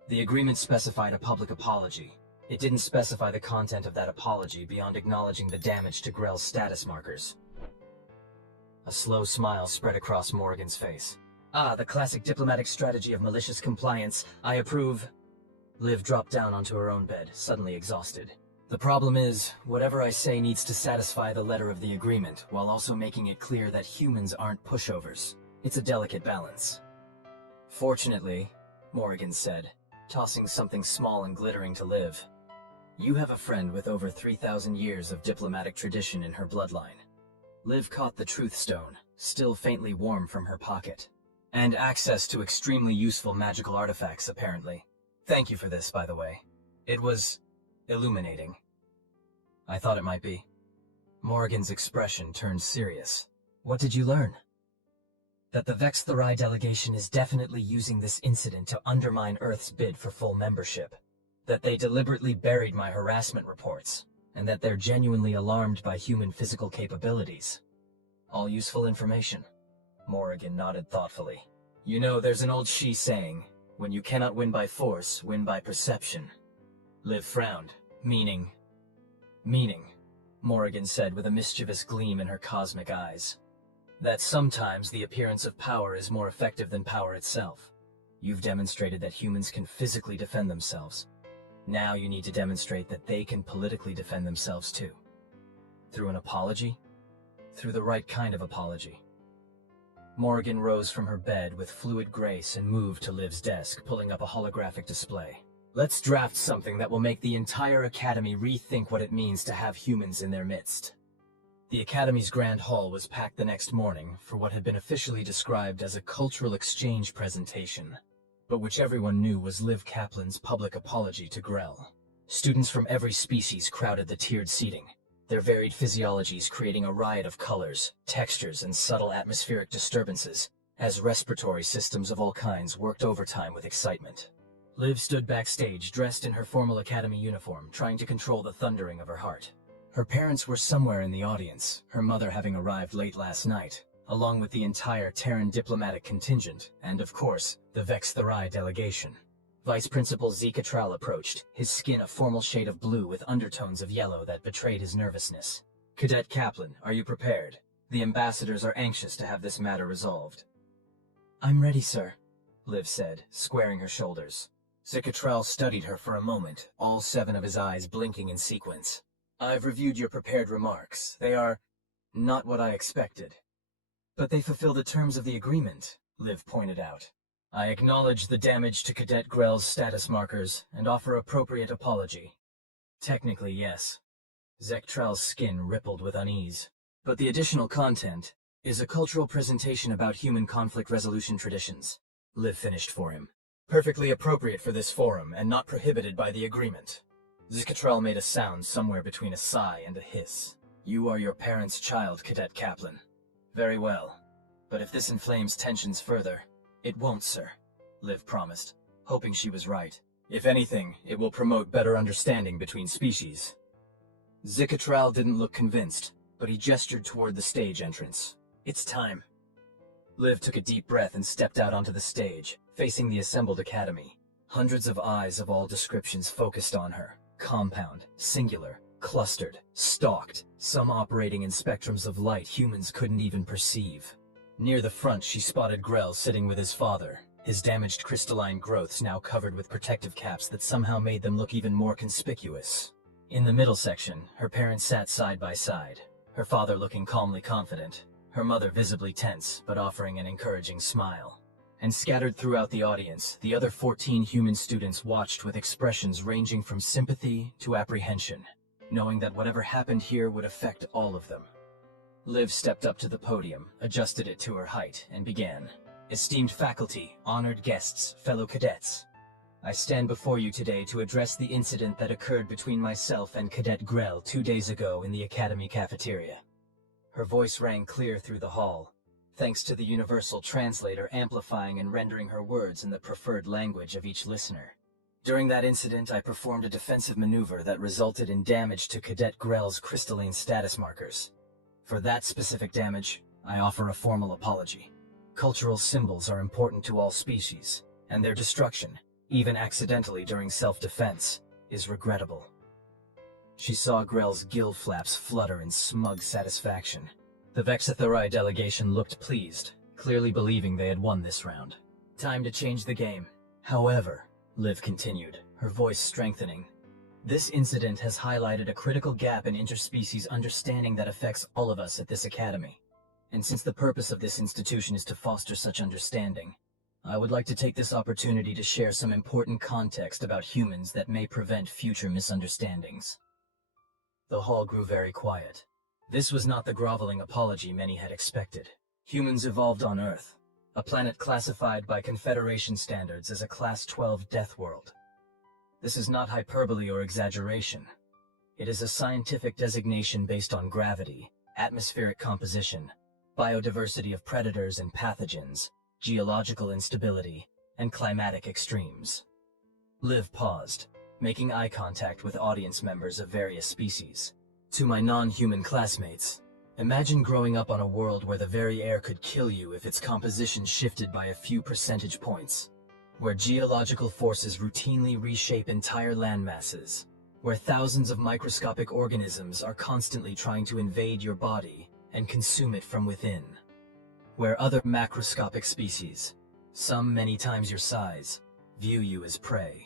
The agreement specified a public apology. It didn't specify the content of that apology beyond acknowledging the damage to Grell's status markers. A slow smile spread across Morrigan's face. Ah, the classic diplomatic strategy of malicious compliance. I approve. Liv dropped down onto her own bed, suddenly exhausted. The problem is, whatever I say needs to satisfy the letter of the agreement, while also making it clear that humans aren't pushovers. It's a delicate balance. Fortunately, Morrigan said, tossing something small and glittering to Liv. You have a friend with over 3,000 years of diplomatic tradition in her bloodline. Liv caught the truth stone, still faintly warm from her pocket. And access to extremely useful magical artifacts, apparently. Thank you for this, by the way. It was illuminating. I thought it might be. Morrigan's expression turned serious. What did you learn? That the Vex-Therai delegation is definitely using this incident to undermine Earth's bid for full membership. That they deliberately buried my harassment reports, and that they're genuinely alarmed by human physical capabilities. All useful information. Morrigan nodded thoughtfully. You know, there's an old Shi saying, when you cannot win by force, win by perception. Liv frowned. Meaning, Morrigan said with a mischievous gleam in her cosmic eyes. That sometimes the appearance of power is more effective than power itself. You've demonstrated that humans can physically defend themselves. Now you need to demonstrate that they can politically defend themselves too. Through an apology? Through the right kind of apology. Morrigan rose from her bed with fluid grace and moved to Liv's desk, pulling up a holographic display. Let's draft something that will make the entire Academy rethink what it means to have humans in their midst. The Academy's Grand Hall was packed the next morning for what had been officially described as a cultural exchange presentation, but which everyone knew was Liv Kaplan's public apology to Grell. Students from every species crowded the tiered seating, their varied physiologies creating a riot of colors, textures, and subtle atmospheric disturbances, as respiratory systems of all kinds worked overtime with excitement. Liv stood backstage, dressed in her formal Academy uniform, trying to control the thundering of her heart. Her parents were somewhere in the audience, her mother having arrived late last night, along with the entire Terran diplomatic contingent, and of course, the Vex-Therai delegation. Vice Principal Zeke-Atral approached, his skin a formal shade of blue with undertones of yellow that betrayed his nervousness. Cadet Kaplan, are you prepared? The ambassadors are anxious to have this matter resolved. I'm ready, sir, Liv said, squaring her shoulders. Zeke-Atral studied her for a moment, all 7 of his eyes blinking in sequence. I've reviewed your prepared remarks. They are not what I expected. But they fulfill the terms of the agreement, Liv pointed out. I acknowledge the damage to Cadet Grell's status markers and offer appropriate apology. Technically, yes. Zeke-Atral's skin rippled with unease. But the additional content is a cultural presentation about human conflict resolution traditions. Liv finished for him. Perfectly appropriate for this forum and not prohibited by the agreement. Zeke-Atral made a sound somewhere between a sigh and a hiss. You are your parents' child, Cadet Kaplan. Very well. But if this inflames tensions further, it won't, sir, Liv promised, hoping she was right. If anything, it will promote better understanding between species. Zeke-Atral didn't look convinced, but he gestured toward the stage entrance. It's time. Liv took a deep breath and stepped out onto the stage, facing the assembled Academy. Hundreds of eyes of all descriptions focused on her. Compound, singular, clustered, stalked, some operating in spectrums of light humans couldn't even perceive. Near the front, she spotted Grell sitting with his father, his damaged crystalline growths now covered with protective caps that somehow made them look even more conspicuous. In the middle section, her parents sat side by side, her father looking calmly confident, her mother visibly tense but offering an encouraging smile. And scattered throughout the audience, the other 14 human students watched with expressions ranging from sympathy to apprehension, knowing that whatever happened here would affect all of them. Liv stepped up to the podium, adjusted it to her height, and began. Esteemed faculty, honored guests, fellow cadets. I stand before you today to address the incident that occurred between myself and Cadet Grell 2 days ago in the Academy cafeteria. Her voice rang clear through the hall, thanks to the universal translator amplifying and rendering her words in the preferred language of each listener. During that incident, I performed a defensive maneuver that resulted in damage to Cadet Grell's crystalline status markers. For that specific damage, I offer a formal apology. Cultural symbols are important to all species, and their destruction, even accidentally during self-defense, is regrettable. She saw Grell's gill flaps flutter in smug satisfaction. The Vexathori delegation looked pleased, clearly believing they had won this round. Time to change the game. However, Liv continued, her voice strengthening, this incident has highlighted a critical gap in interspecies understanding that affects all of us at this academy. And since the purpose of this institution is to foster such understanding, I would like to take this opportunity to share some important context about humans that may prevent future misunderstandings. The hall grew very quiet. This was not the groveling apology many had expected. Humans evolved on Earth, a planet classified by Confederation standards as a Class 12 death world. This is not hyperbole or exaggeration. It is a scientific designation based on gravity, atmospheric composition, biodiversity of predators and pathogens, geological instability, and climatic extremes. Liv paused, making eye contact with audience members of various species. To my non-human classmates, imagine growing up on a world where the very air could kill you if its composition shifted by a few percentage points, where geological forces routinely reshape entire landmasses, where thousands of microscopic organisms are constantly trying to invade your body and consume it from within, where other macroscopic species, some many times your size, view you as prey.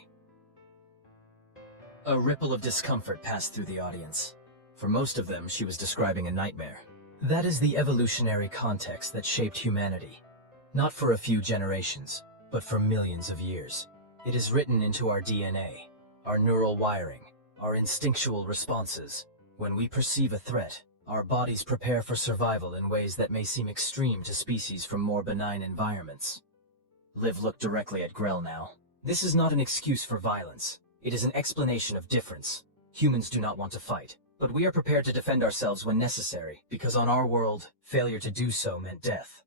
A ripple of discomfort passed through the audience. For most of them, she was describing a nightmare. That is the evolutionary context that shaped humanity, not for a few generations, but for millions of years. It is written into our DNA, our neural wiring, our instinctual responses. When we perceive a threat, our bodies prepare for survival in ways that may seem extreme to species from more benign environments. Liv looked directly at Grell now. This is not an excuse for violence. It is an explanation of difference. Humans do not want to fight, but we are prepared to defend ourselves when necessary, because on our world, failure to do so meant death.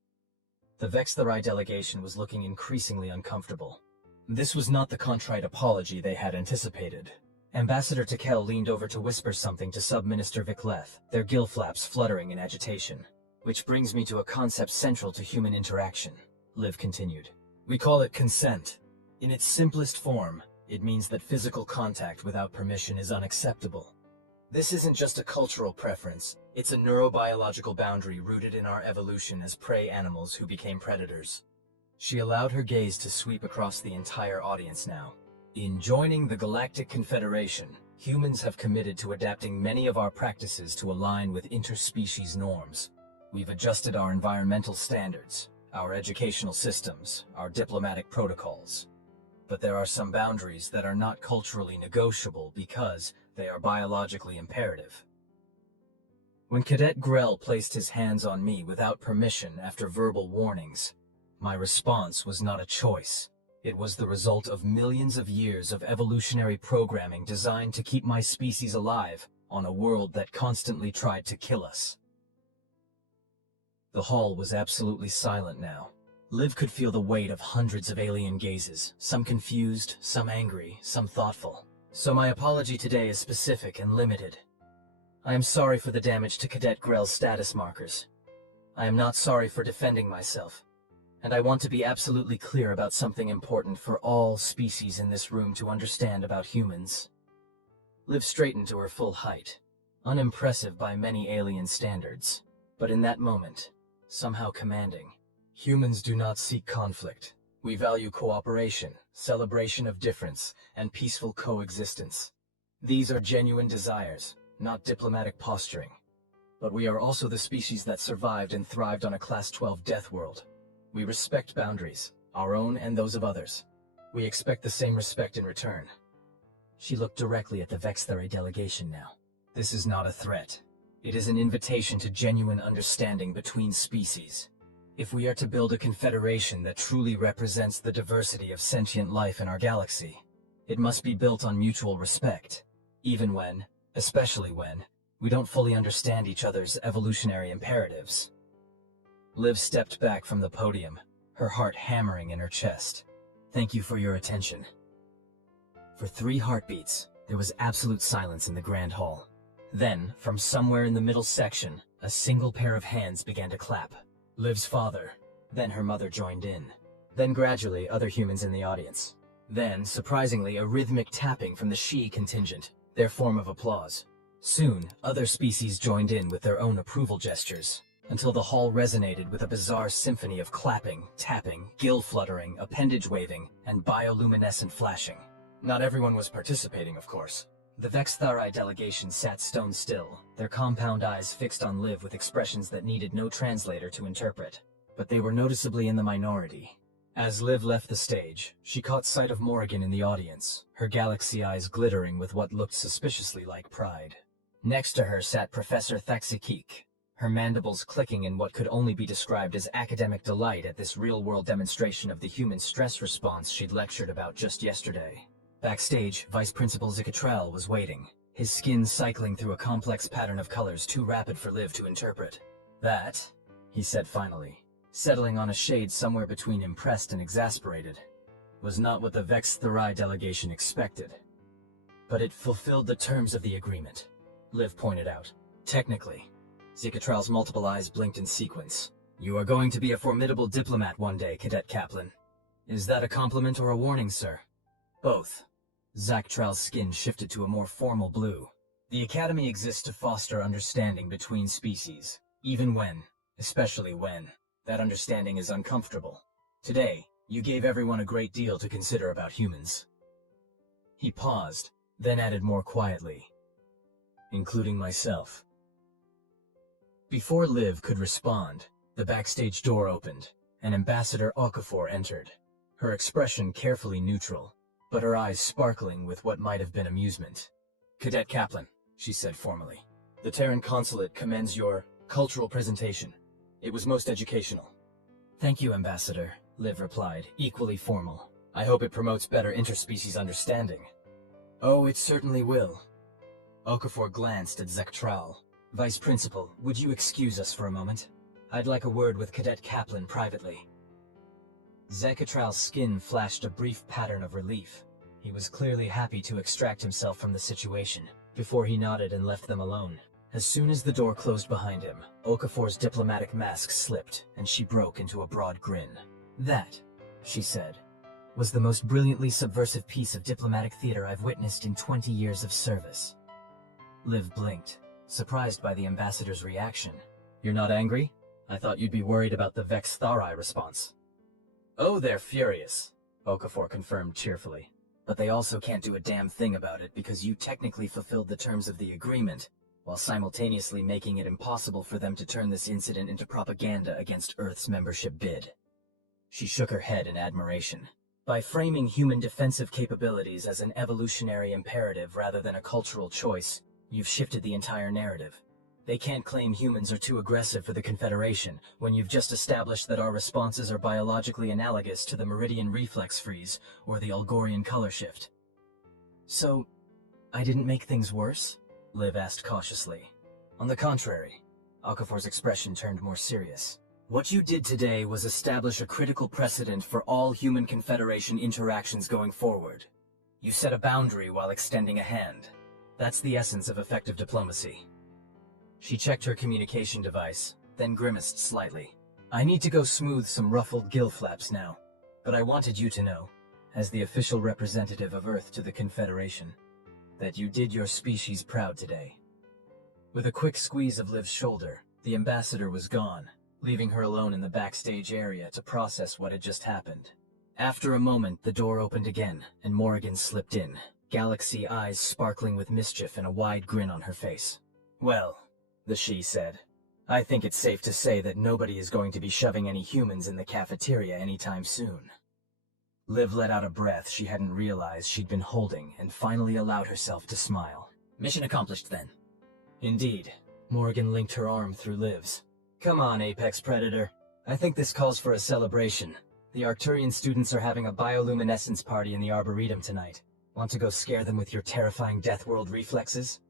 The Vexathori delegation was looking increasingly uncomfortable. This was not the contrite apology they had anticipated. Ambassador Tekel leaned over to whisper something to Sub-Minister Vicleth, their gill flaps fluttering in agitation. Which brings me to a concept central to human interaction, Liv continued. We call it consent. In its simplest form, it means that physical contact without permission is unacceptable. This isn't just a cultural preference, it's a neurobiological boundary rooted in our evolution as prey animals who became predators. She allowed her gaze to sweep across the entire audience now. In joining the Galactic Confederation, humans have committed to adapting many of our practices to align with interspecies norms. We've adjusted our environmental standards, our educational systems, our diplomatic protocols. But there are some boundaries that are not culturally negotiable because they are biologically imperative. When Cadet Grell placed his hands on me without permission after verbal warnings, my response was not a choice. It was the result of millions of years of evolutionary programming designed to keep my species alive on a world that constantly tried to kill us. The hall was absolutely silent now. Liv could feel the weight of hundreds of alien gazes, some confused, some angry, some thoughtful. So my apology today is specific and limited. I am sorry for the damage to Cadet Grell's status markers. I am not sorry for defending myself. And I want to be absolutely clear about something important for all species in this room to understand about humans. Liv straightened to her full height, unimpressive by many alien standards, but in that moment, somehow commanding. Humans do not seek conflict. We value cooperation, celebration of difference, and peaceful coexistence. These are genuine desires, not diplomatic posturing. But we are also the species that survived and thrived on a Class 12 death world. We respect boundaries, our own and those of others. We expect the same respect in return. She looked directly at the Vexathori delegation now. This is not a threat. It is an invitation to genuine understanding between species. If we are to build a confederation that truly represents the diversity of sentient life in our galaxy, it must be built on mutual respect, even when, especially when, we don't fully understand each other's evolutionary imperatives. Liv stepped back from the podium, her heart hammering in her chest. Thank you for your attention. For 3 heartbeats, there was absolute silence in the grand hall. Then, from somewhere in the middle section, a single pair of hands began to clap. Liv's father, then her mother joined in. Then gradually, other humans in the audience. Then, surprisingly, a rhythmic tapping from the She contingent, their form of applause. Soon, other species joined in with their own approval gestures, until the hall resonated with a bizarre symphony of clapping, tapping, gill fluttering, appendage waving, and bioluminescent flashing. Not everyone was participating, of course. The Vexthari delegation sat stone still, their compound eyes fixed on Liv with expressions that needed no translator to interpret. But they were noticeably in the minority. As Liv left the stage, she caught sight of Morrigan in the audience, her galaxy eyes glittering with what looked suspiciously like pride. Next to her sat Professor Thaxikik, her mandibles clicking in what could only be described as academic delight at this real-world demonstration of the human stress response she'd lectured about just yesterday. Backstage, Vice Principal Zikatrell was waiting, his skin cycling through a complex pattern of colors too rapid for Liv to interpret. That, he said finally, settling on a shade somewhere between impressed and exasperated, was not what the Vexthari delegation expected. But it fulfilled the terms of the agreement, Liv pointed out. Technically. Zikatrell's multiple eyes blinked in sequence. You are going to be a formidable diplomat one day, Cadet Kaplan. Is that a compliment or a warning, sir? Both. Zakatrell's skin shifted to a more formal blue. The Academy exists to foster understanding between species, even when, especially when, that understanding is uncomfortable. Today, you gave everyone a great deal to consider about humans. He paused, then added more quietly, including myself. Before Liv could respond, the backstage door opened, and Ambassador Okafor entered, her expression carefully neutral, but her eyes sparkling with what might have been amusement. Cadet Kaplan, she said formally, the Terran Consulate commends your cultural presentation. It was most educational. Thank you, Ambassador, Liv replied, equally formal. I hope it promotes better interspecies understanding. Oh, it certainly will. Okafor glanced at Zekatrell. Vice Principal, would you excuse us for a moment? I'd like a word with Cadet Kaplan privately. Zekatrell's skin flashed a brief pattern of relief. He was clearly happy to extract himself from the situation, before he nodded and left them alone. As soon as the door closed behind him, Okafor's diplomatic mask slipped, and she broke into a broad grin. That, she said, was the most brilliantly subversive piece of diplomatic theater I've witnessed in 20 years of service. Liv blinked, surprised by the ambassador's reaction. You're not angry? I thought you'd be worried about the Vexthari response. Oh, they're furious, Okafor confirmed cheerfully. But they also can't do a damn thing about it because you technically fulfilled the terms of the agreement, while simultaneously making it impossible for them to turn this incident into propaganda against Earth's membership bid. She shook her head in admiration. By framing human defensive capabilities as an evolutionary imperative rather than a cultural choice, you've shifted the entire narrative. They can't claim humans are too aggressive for the Confederation when you've just established that our responses are biologically analogous to the Meridian reflex freeze or the Algorian color shift. So, I didn't make things worse? Liv asked cautiously. On the contrary, Okafor's expression turned more serious. What you did today was establish a critical precedent for all human Confederation interactions going forward. You set a boundary while extending a hand. That's the essence of effective diplomacy. She checked her communication device, then grimaced slightly. I need to go smooth some ruffled gill flaps now, but I wanted you to know, as the official representative of Earth to the Confederation, that you did your species proud today. With a quick squeeze of Liv's shoulder, the ambassador was gone, leaving her alone in the backstage area to process what had just happened. After a moment, the door opened again, and Morrigan slipped in, galaxy eyes sparkling with mischief and a wide grin on her face. Well, the She said, I think it's safe to say that nobody is going to be shoving any humans in the cafeteria anytime soon. Liv let out a breath she hadn't realized she'd been holding and finally allowed herself to smile. Mission accomplished then. Indeed. Morrigan linked her arm through Liv's. Come on, Apex Predator. I think this calls for a celebration. The Arcturian students are having a bioluminescence party in the Arboretum tonight. Want to go scare them with your terrifying Death World reflexes?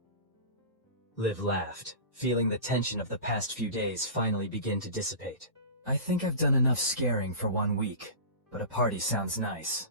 Liv laughed, feeling the tension of the past few days finally begin to dissipate. I think I've done enough scaring for 1 week, but a party sounds nice.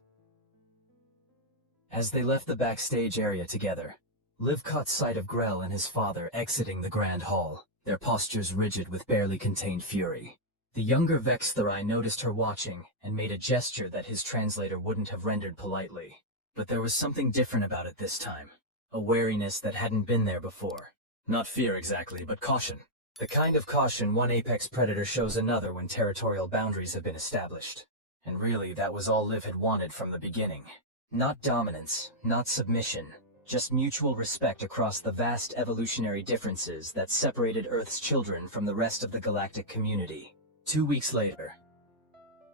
As they left the backstage area together, Liv caught sight of Grell and his father exiting the grand hall, their postures rigid with barely contained fury. The younger Vextherai noticed her watching and made a gesture that his translator wouldn't have rendered politely. But there was something different about it this time, a wariness that hadn't been there before. Not fear exactly, but caution. The kind of caution one apex predator shows another when territorial boundaries have been established. And really, that was all Liv had wanted from the beginning. Not dominance, not submission, just mutual respect across the vast evolutionary differences that separated Earth's children from the rest of the galactic community. 2 weeks later,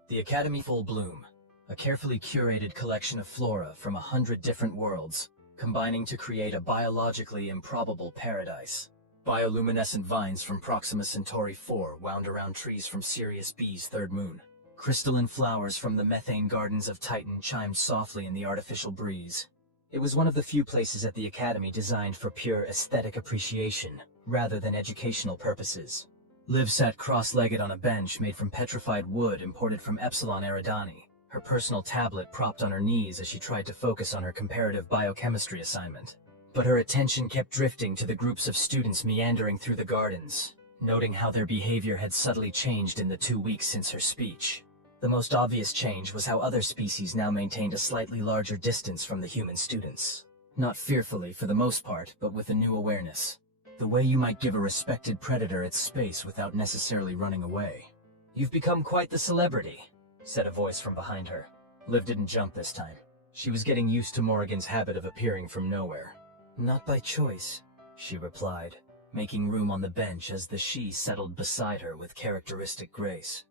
the Academy full bloom, a carefully curated collection of flora from 100 different worlds, combining to create a biologically improbable paradise. Bioluminescent vines from Proxima Centauri 4 wound around trees from Sirius B's third moon. Crystalline flowers from the methane gardens of Titan chimed softly in the artificial breeze. It was one of the few places at the Academy designed for pure aesthetic appreciation, rather than educational purposes. Liv sat cross-legged on a bench made from petrified wood imported from Epsilon Eridani, her personal tablet propped on her knees as she tried to focus on her comparative biochemistry assignment. But her attention kept drifting to the groups of students meandering through the gardens, noting how their behavior had subtly changed in the 2 weeks since her speech. The most obvious change was how other species now maintained a slightly larger distance from the human students. Not fearfully for the most part, but with a new awareness. The way you might give a respected predator its space without necessarily running away. "You've become quite the celebrity," said a voice from behind her. Liv didn't jump this time. She was getting used to Morrigan's habit of appearing from nowhere. "Not by choice," she replied, making room on the bench as the she settled beside her with characteristic grace.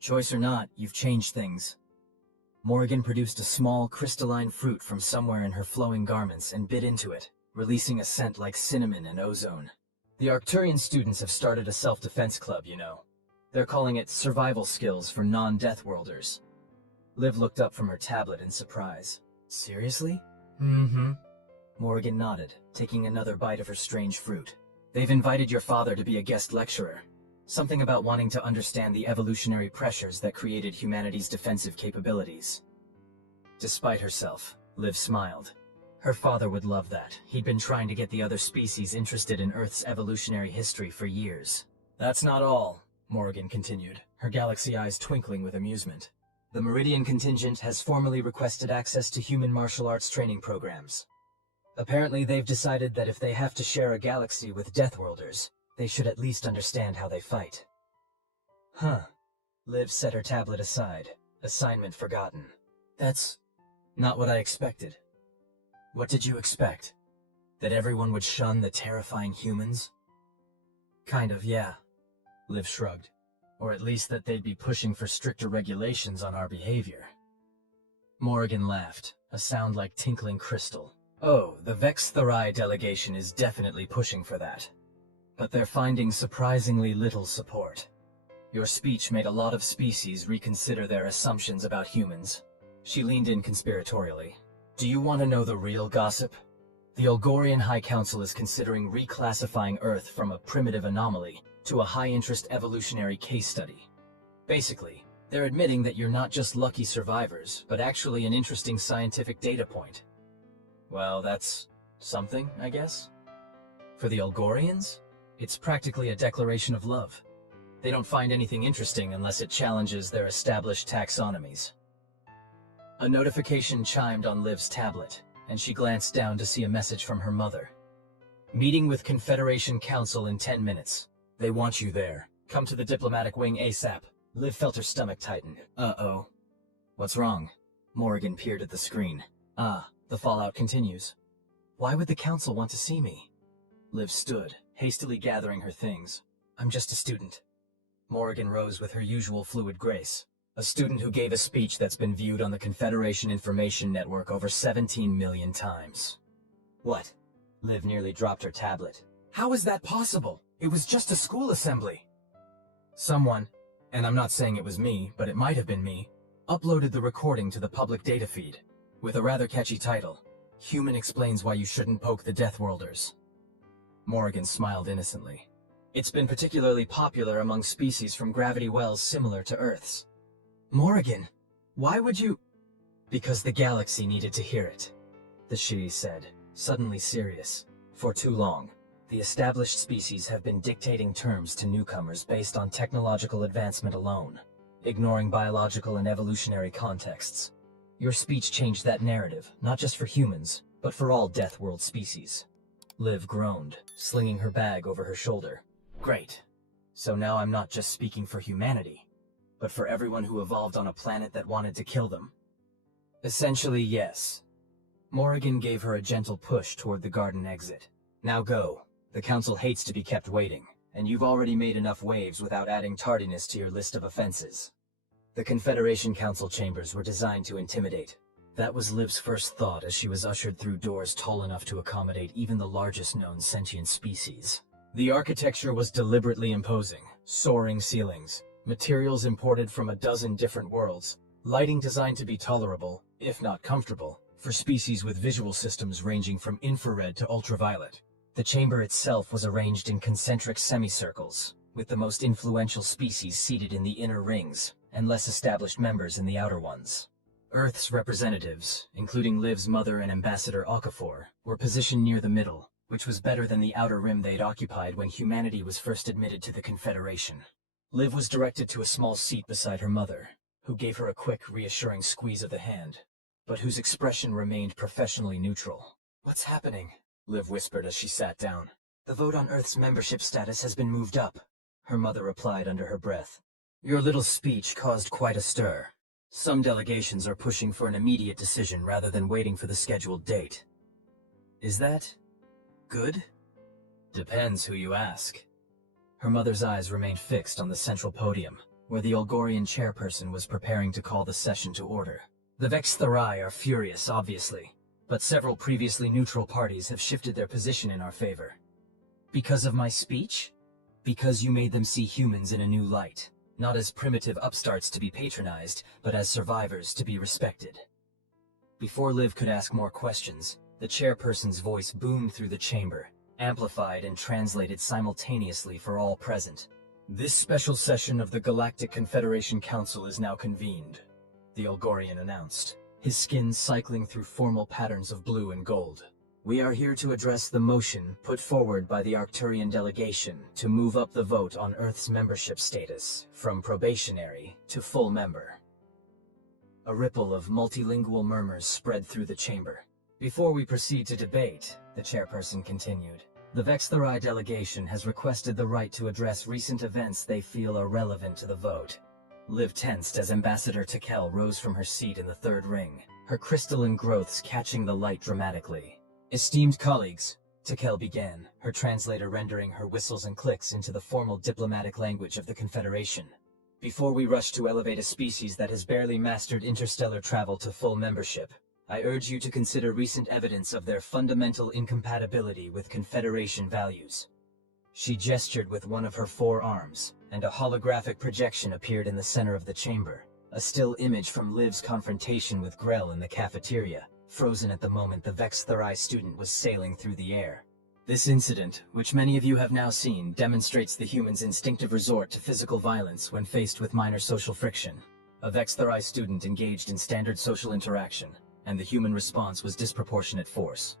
"Choice or not, you've changed things." Morrigan produced a small, crystalline fruit from somewhere in her flowing garments and bit into it, releasing a scent like cinnamon and ozone. "The Arcturian students have started a self-defense club, you know. They're calling it Survival Skills for Non-Death Worlders." Liv looked up from her tablet in surprise. "Seriously?" "Mm-hmm." Morrigan nodded, taking another bite of her strange fruit. "They've invited your father to be a guest lecturer. Something about wanting to understand the evolutionary pressures that created humanity's defensive capabilities." Despite herself, Liv smiled. Her father would love that. He'd been trying to get the other species interested in Earth's evolutionary history for years. "That's not all," Morrigan continued, her galaxy eyes twinkling with amusement. "The Meridian contingent has formally requested access to human martial arts training programs. Apparently they've decided that if they have to share a galaxy with Deathworlders, they should at least understand how they fight." Huh. Liv set her tablet aside, assignment forgotten. "That's not what I expected." "What did you expect? That everyone would shun the terrifying humans?" "Kind of, yeah," Liv shrugged. "Or at least that they'd be pushing for stricter regulations on our behavior." Morrigan laughed, a sound like tinkling crystal. "Oh, the Vextherai delegation is definitely pushing for that. But they're finding surprisingly little support. Your speech made a lot of species reconsider their assumptions about humans." She leaned in conspiratorially. "Do you want to know the real gossip? The Olgorian High Council is considering reclassifying Earth from a primitive anomaly to a high-interest evolutionary case study. Basically, they're admitting that you're not just lucky survivors, but actually an interesting scientific data point." "Well, that's something, I guess." "For the Olgorians, it's practically a declaration of love. They don't find anything interesting unless it challenges their established taxonomies." A notification chimed on Liv's tablet, and she glanced down to see a message from her mother. "Meeting with Confederation Council in 10 minutes. They want you there. Come to the diplomatic wing ASAP." Liv felt her stomach tighten. "Uh-oh. What's wrong?" Morrigan peered at the screen. "Ah, the fallout continues." "Why would the council want to see me?" Liv stood, hastily gathering her things. "I'm just a student." Morrigan rose with her usual fluid grace. "A student who gave a speech that's been viewed on the Confederation Information Network over 17 million times." "What?" Liv nearly dropped her tablet. "How is that possible? It was just a school assembly." "Someone and I'm not saying it was me, but it might have been me, uploaded the recording to the public data feed, with a rather catchy title, Human Explains Why You Shouldn't Poke the Deathworlders. Morrigan smiled innocently. It's been particularly popular among species from gravity wells similar to Earth's. Morrigan, why would you? Because the galaxy needed to hear it, the Shi said, suddenly serious. For too long, the established species have been dictating terms to newcomers based on technological advancement alone, ignoring biological and evolutionary contexts. Your speech changed that narrative, not just for humans, but for all Deathworld species. Liv groaned, slinging her bag over her shoulder. Great. So now I'm not just speaking for humanity, but for everyone who evolved on a planet that wanted to kill them. Essentially, yes. Morrigan gave her a gentle push toward the garden exit. Now go. The Council hates to be kept waiting, and you've already made enough waves without adding tardiness to your list of offenses. The Confederation Council chambers were designed to intimidate. That was Liv's first thought as she was ushered through doors tall enough to accommodate even the largest known sentient species. The architecture was deliberately imposing, soaring ceilings, materials imported from a dozen different worlds, lighting designed to be tolerable, if not comfortable, for species with visual systems ranging from infrared to ultraviolet. The chamber itself was arranged in concentric semicircles, with the most influential species seated in the inner rings, and less established members in the outer ones. Earth's representatives, including Liv's mother and Ambassador Okafor, were positioned near the middle, which was better than the outer rim they'd occupied when humanity was first admitted to the Confederation. Liv was directed to a small seat beside her mother, who gave her a quick, reassuring squeeze of the hand, but whose expression remained professionally neutral. "What's happening?" Liv whispered as she sat down. "The vote on Earth's membership status has been moved up," her mother replied under her breath. "Your little speech caused quite a stir. Some delegations are pushing for an immediate decision rather than waiting for the scheduled date. Is that good? Depends who you ask." Her mother's eyes remained fixed on the central podium, where the Olgorian chairperson was preparing to call the session to order. The Vextherai are furious, obviously, but several previously neutral parties have shifted their position in our favor. Because of my speech? Because you made them see humans in a new light, not as primitive upstarts to be patronized, but as survivors to be respected. Before Liv could ask more questions, the chairperson's voice boomed through the chamber, amplified and translated simultaneously for all present. "This special session of the Galactic Confederation Council is now convened," the Olgorian announced, his skin cycling through formal patterns of blue and gold. "We are here to address the motion put forward by the Arcturian delegation to move up the vote on Earth's membership status from probationary to full member." A ripple of multilingual murmurs spread through the chamber. "Before we proceed to debate," the chairperson continued, "the Vextherai delegation has requested the right to address recent events they feel are relevant to the vote." Liv tensed as Ambassador Tekel rose from her seat in the third ring, her crystalline growths catching the light dramatically. "Esteemed colleagues," Tekel began, her translator rendering her whistles and clicks into the formal diplomatic language of the Confederation. "Before we rush to elevate a species that has barely mastered interstellar travel to full membership, I urge you to consider recent evidence of their fundamental incompatibility with Confederation values." She gestured with one of her four arms, and a holographic projection appeared in the center of the chamber, a still image from Liv's confrontation with Grell in the cafeteria, frozen at the moment the Vextherai student was sailing through the air. This incident, which many of you have now seen, demonstrates the human's instinctive resort to physical violence when faced with minor social friction. A Vextherai student engaged in standard social interaction, and the human response was disproportionate force.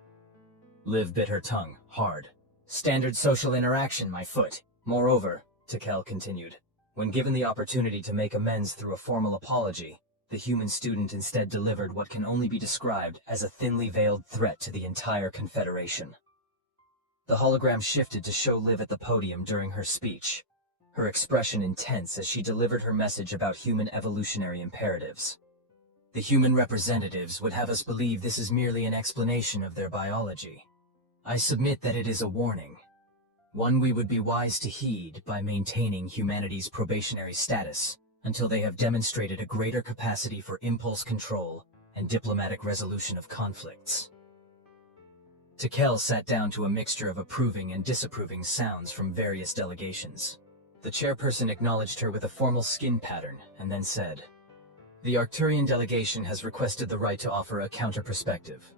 Liv bit her tongue, hard. "Standard social interaction, my foot. Moreover," Tekel continued, "when given the opportunity to make amends through a formal apology, the human student instead delivered what can only be described as a thinly veiled threat to the entire Confederation." The hologram shifted to show Liv at the podium during her speech, her expression intense as she delivered her message about human evolutionary imperatives. "The human representatives would have us believe this is merely an explanation of their biology. I submit that it is a warning, one we would be wise to heed by maintaining humanity's probationary status until they have demonstrated a greater capacity for impulse control and diplomatic resolution of conflicts." Tekel sat down to a mixture of approving and disapproving sounds from various delegations. The chairperson acknowledged her with a formal skin pattern and then said, "The Arcturian delegation has requested the right to offer a counter-perspective."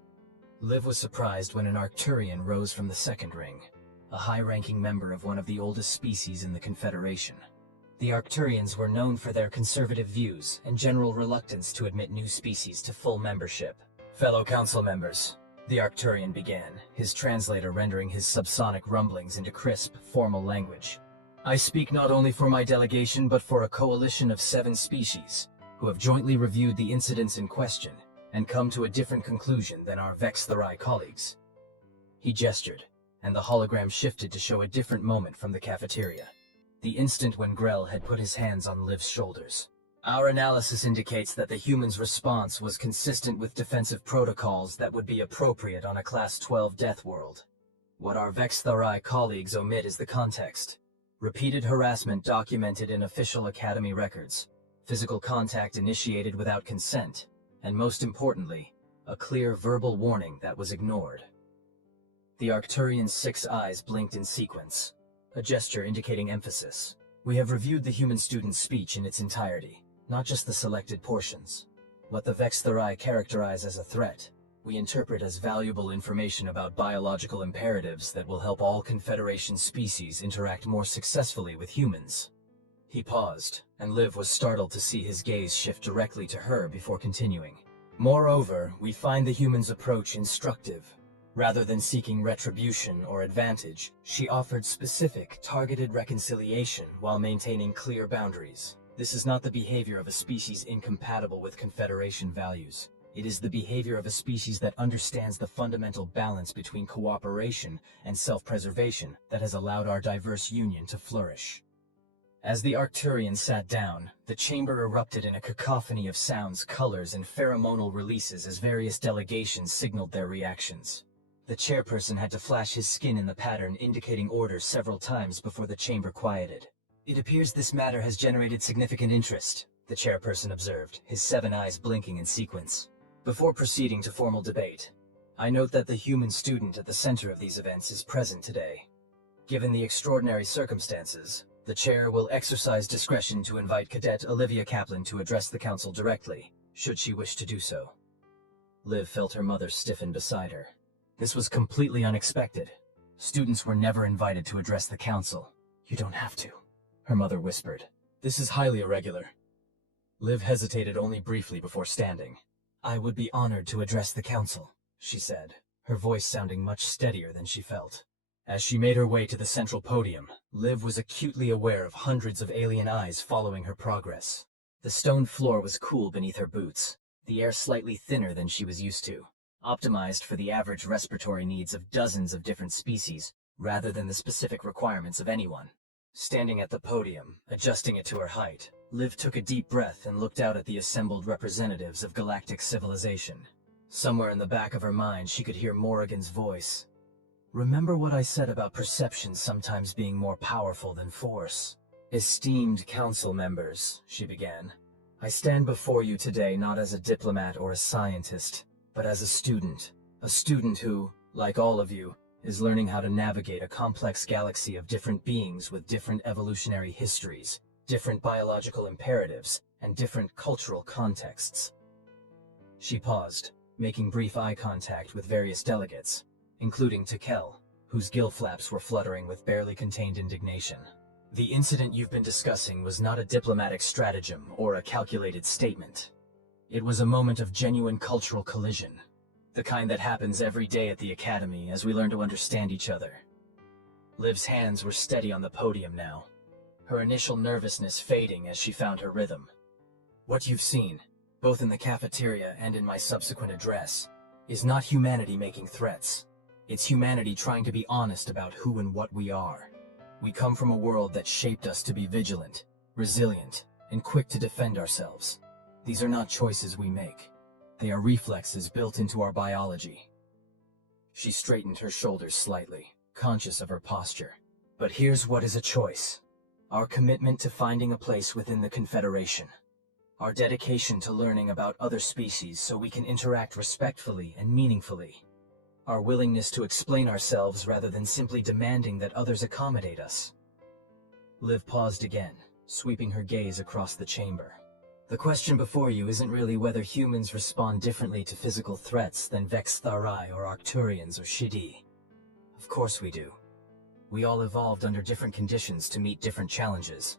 Liv was surprised when an Arcturian rose from the second ring, a high-ranking member of one of the oldest species in the Confederation. The Arcturians were known for their conservative views and general reluctance to admit new species to full membership. "Fellow council members," the Arcturian began, his translator rendering his subsonic rumblings into crisp, formal language. "I speak not only for my delegation but for a coalition of 7 species, who have jointly reviewed the incidents in question and come to a different conclusion than our Vex-Therai colleagues." He gestured, and the hologram shifted to show a different moment from the cafeteria. The instant when Grell had put his hands on Liv's shoulders. "Our analysis indicates that the human's response was consistent with defensive protocols that would be appropriate on a Class 12 death world. What our Vex-Therai colleagues omit is the context. Repeated harassment documented in official Academy records, physical contact initiated without consent, and most importantly, a clear verbal warning that was ignored." The Arcturian's 6 eyes blinked in sequence, a gesture indicating emphasis. "We have reviewed the human student's speech in its entirety, not just the selected portions. What the Vex-Therai characterize as a threat, we interpret as valuable information about biological imperatives that will help all Confederation species interact more successfully with humans." He paused, and Liv was startled to see his gaze shift directly to her before continuing. "Moreover, we find the human's approach instructive. Rather than seeking retribution or advantage, she offered specific, targeted reconciliation while maintaining clear boundaries. This is not the behavior of a species incompatible with Confederation values. It is the behavior of a species that understands the fundamental balance between cooperation and self-preservation that has allowed our diverse union to flourish." As the Arcturian sat down, the chamber erupted in a cacophony of sounds, colors, and pheromonal releases as various delegations signaled their reactions. The chairperson had to flash his skin in the pattern indicating orders several times before the chamber quieted. "It appears this matter has generated significant interest," the chairperson observed, his 7 eyes blinking in sequence. "Before proceeding to formal debate, I note that the human student at the center of these events is present today. Given the extraordinary circumstances, the chair will exercise discretion to invite Cadet Olivia Kaplan to address the council directly, should she wish to do so." Liv felt her mother stiffen beside her. This was completely unexpected. Students were never invited to address the council. "You don't have to," her mother whispered. "This is highly irregular." Liv hesitated only briefly before standing. "I would be honored to address the council," she said, her voice sounding much steadier than she felt. As she made her way to the central podium, Liv was acutely aware of hundreds of alien eyes following her progress. The stone floor was cool beneath her boots, the air slightly thinner than she was used to, optimized for the average respiratory needs of dozens of different species, rather than the specific requirements of anyone. Standing at the podium, adjusting it to her height, Liv took a deep breath and looked out at the assembled representatives of galactic civilization. Somewhere in the back of her mind she could hear Morrigan's voice. "Remember what I said about perception sometimes being more powerful than force?" "Esteemed council members," she began, "I stand before you today not as a diplomat or a scientist, but as a student who, like all of you, is learning how to navigate a complex galaxy of different beings with different evolutionary histories, different biological imperatives, and different cultural contexts." She paused, making brief eye contact with various delegates, including Tekel, whose gill flaps were fluttering with barely contained indignation. "The incident you've been discussing was not a diplomatic stratagem or a calculated statement. It was a moment of genuine cultural collision, the kind that happens every day at the Academy as we learn to understand each other." Liv's hands were steady on the podium now, her initial nervousness fading as she found her rhythm. "What you've seen, both in the cafeteria and in my subsequent address, is not humanity making threats. It's humanity trying to be honest about who and what we are. We come from a world that shaped us to be vigilant, resilient, and quick to defend ourselves. These are not choices we make. They are reflexes built into our biology." She straightened her shoulders slightly, conscious of her posture. "But here's what is a choice. Our commitment to finding a place within the Confederation. Our dedication to learning about other species so we can interact respectfully and meaningfully. Our willingness to explain ourselves rather than simply demanding that others accommodate us." Liv paused again, sweeping her gaze across the chamber. The question before you isn't really whether humans respond differently to physical threats than Vex Tharai or Arcturians or Shidi. Of course we do. We all evolved under different conditions to meet different challenges.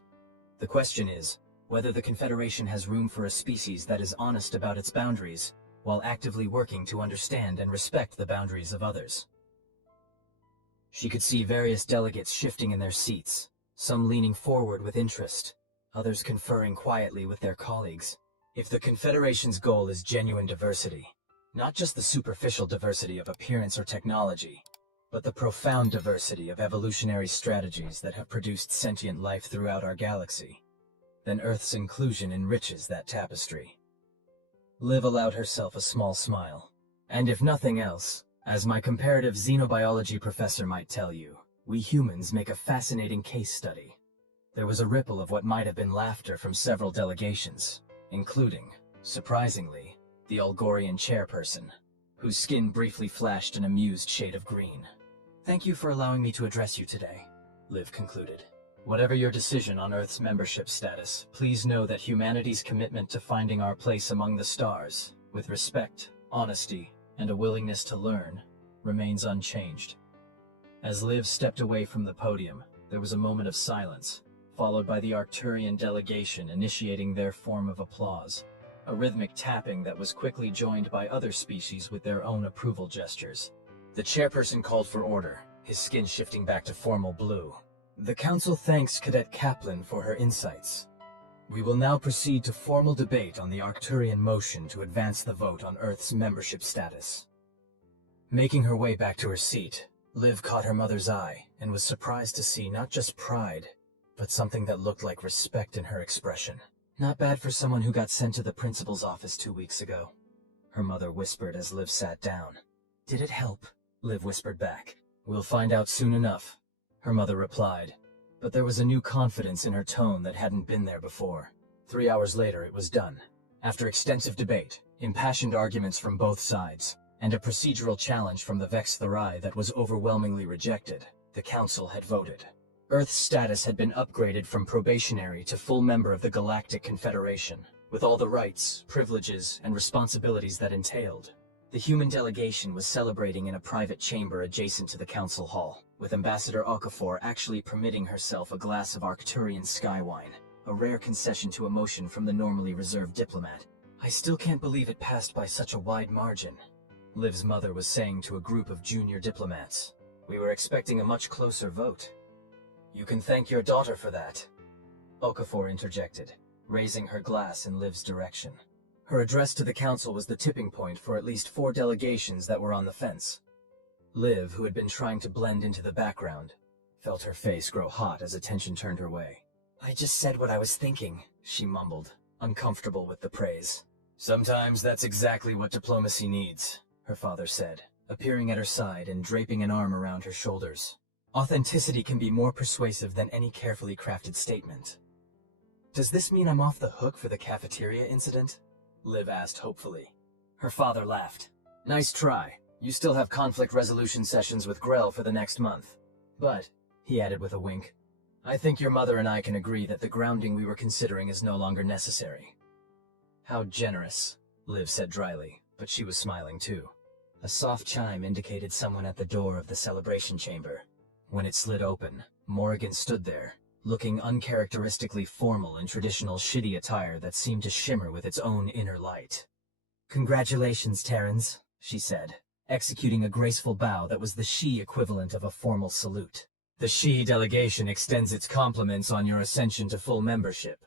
The question is, whether the Confederation has room for a species that is honest about its boundaries, while actively working to understand and respect the boundaries of others. She could see various delegates shifting in their seats, some leaning forward with interest, others conferring quietly with their colleagues. If the Confederation's goal is genuine diversity, not just the superficial diversity of appearance or technology, but the profound diversity of evolutionary strategies that have produced sentient life throughout our galaxy, then Earth's inclusion enriches that tapestry. Liv allowed herself a small smile. And if nothing else, as my comparative xenobiology professor might tell you, we humans make a fascinating case study. There was a ripple of what might have been laughter from several delegations, including, surprisingly, the Algorian chairperson, whose skin briefly flashed an amused shade of green. Thank you for allowing me to address you today, Liv concluded. Whatever your decision on Earth's membership status, please know that humanity's commitment to finding our place among the stars, with respect, honesty, and a willingness to learn, remains unchanged. As Liv stepped away from the podium, there was a moment of silence, followed by the Arcturian delegation initiating their form of applause, a rhythmic tapping that was quickly joined by other species with their own approval gestures. The chairperson called for order, his skin shifting back to formal blue. The Council thanks Cadet Kaplan for her insights. We will now proceed to formal debate on the Arcturian motion to advance the vote on Earth's membership status. Making her way back to her seat, Liv caught her mother's eye and was surprised to see not just pride, but something that looked like respect in her expression. Not bad for someone who got sent to the principal's office 2 weeks ago, her mother whispered as Liv sat down. Did it help? Liv whispered back. We'll find out soon enough, her mother replied, but there was a new confidence in her tone that hadn't been there before. 3 hours later it was done. After extensive debate, impassioned arguments from both sides, and a procedural challenge from the Vex Tharai that was overwhelmingly rejected, the Council had voted. Earth's status had been upgraded from probationary to full member of the Galactic Confederation, with all the rights, privileges, and responsibilities that entailed. The human delegation was celebrating in a private chamber adjacent to the council hall, with Ambassador Okafor actually permitting herself a glass of Arcturian sky wine, a rare concession to emotion from the normally reserved diplomat. I still can't believe it passed by such a wide margin, Liv's mother was saying to a group of junior diplomats. We were expecting a much closer vote. You can thank your daughter for that, Okafor interjected, raising her glass in Liv's direction. Her address to the council was the tipping point for at least 4 delegations that were on the fence. Liv, who had been trying to blend into the background, felt her face grow hot as attention turned her way. I just said what I was thinking, she mumbled, uncomfortable with the praise. Sometimes that's exactly what diplomacy needs, her father said, appearing at her side and draping an arm around her shoulders. Authenticity can be more persuasive than any carefully crafted statement. Does this mean I'm off the hook for the cafeteria incident? Liv asked hopefully. Her father laughed. Nice try. You still have conflict resolution sessions with Grell for the next month. But, he added with a wink, I think your mother and I can agree that the grounding we were considering is no longer necessary. How generous, Liv said dryly, but she was smiling too. A soft chime indicated someone at the door of the celebration chamber. When it slid open, Morrigan stood there, looking uncharacteristically formal in traditional Shidi attire that seemed to shimmer with its own inner light. Congratulations, Terrans, she said, executing a graceful bow that was the Shi equivalent of a formal salute. The Shi delegation extends its compliments on your ascension to full membership.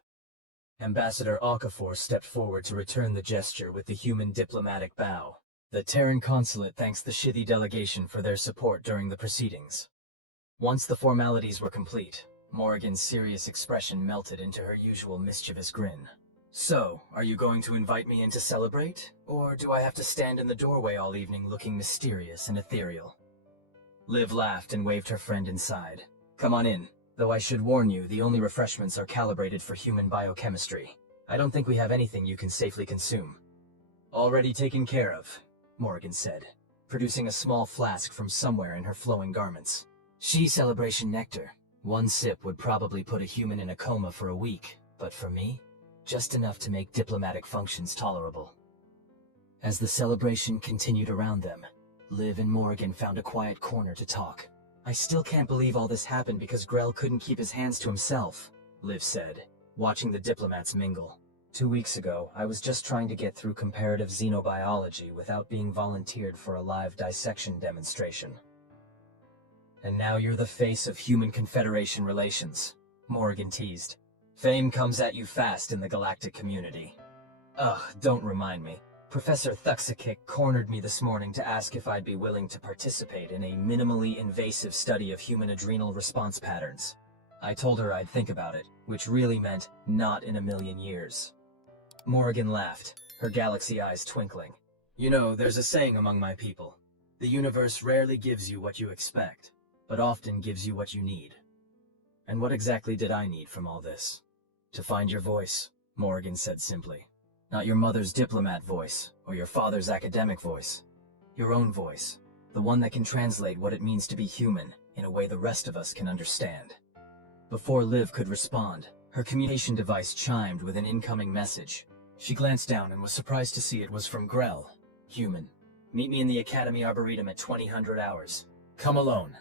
Ambassador Okafor stepped forward to return the gesture with the human diplomatic bow. The Terran consulate thanks the Shidi delegation for their support during the proceedings. Once the formalities were complete, Morrigan's serious expression melted into her usual mischievous grin. So, are you going to invite me in to celebrate? Or do I have to stand in the doorway all evening looking mysterious and ethereal? Liv laughed and waved her friend inside. Come on in, though I should warn you the only refreshments are calibrated for human biochemistry. I don't think we have anything you can safely consume. Already taken care of, Morrigan said, producing a small flask from somewhere in her flowing garments. She celebration nectar. One sip would probably put a human in a coma for a week, but for me, just enough to make diplomatic functions tolerable. As the celebration continued around them, Liv and Morgan found a quiet corner to talk. "I still can't believe all this happened because Grell couldn't keep his hands to himself," Liv said, watching the diplomats mingle. "2 weeks ago, I was just trying to get through comparative xenobiology without being volunteered for a live dissection demonstration. And now you're the face of Human Confederation relations," Morgan teased. "Fame comes at you fast in the galactic community." "Ugh, don't remind me. Professor Thuxakik cornered me this morning to ask if I'd be willing to participate in a minimally invasive study of human adrenal response patterns. I told her I'd think about it, which really meant not in a million years." Morgan laughed, her galaxy eyes twinkling. "You know, there's a saying among my people. The universe rarely gives you what you expect, but often gives you what you need. And what exactly did I need from all this? To find your voice," Morgan said simply. "Not your mother's diplomat voice, or your father's academic voice. Your own voice, the one that can translate what it means to be human in a way the rest of us can understand." Before Liv could respond, her communication device chimed with an incoming message. She glanced down and was surprised to see it was from Grell. "Human, meet me in the Academy Arboretum at 2000 hours. Come alone."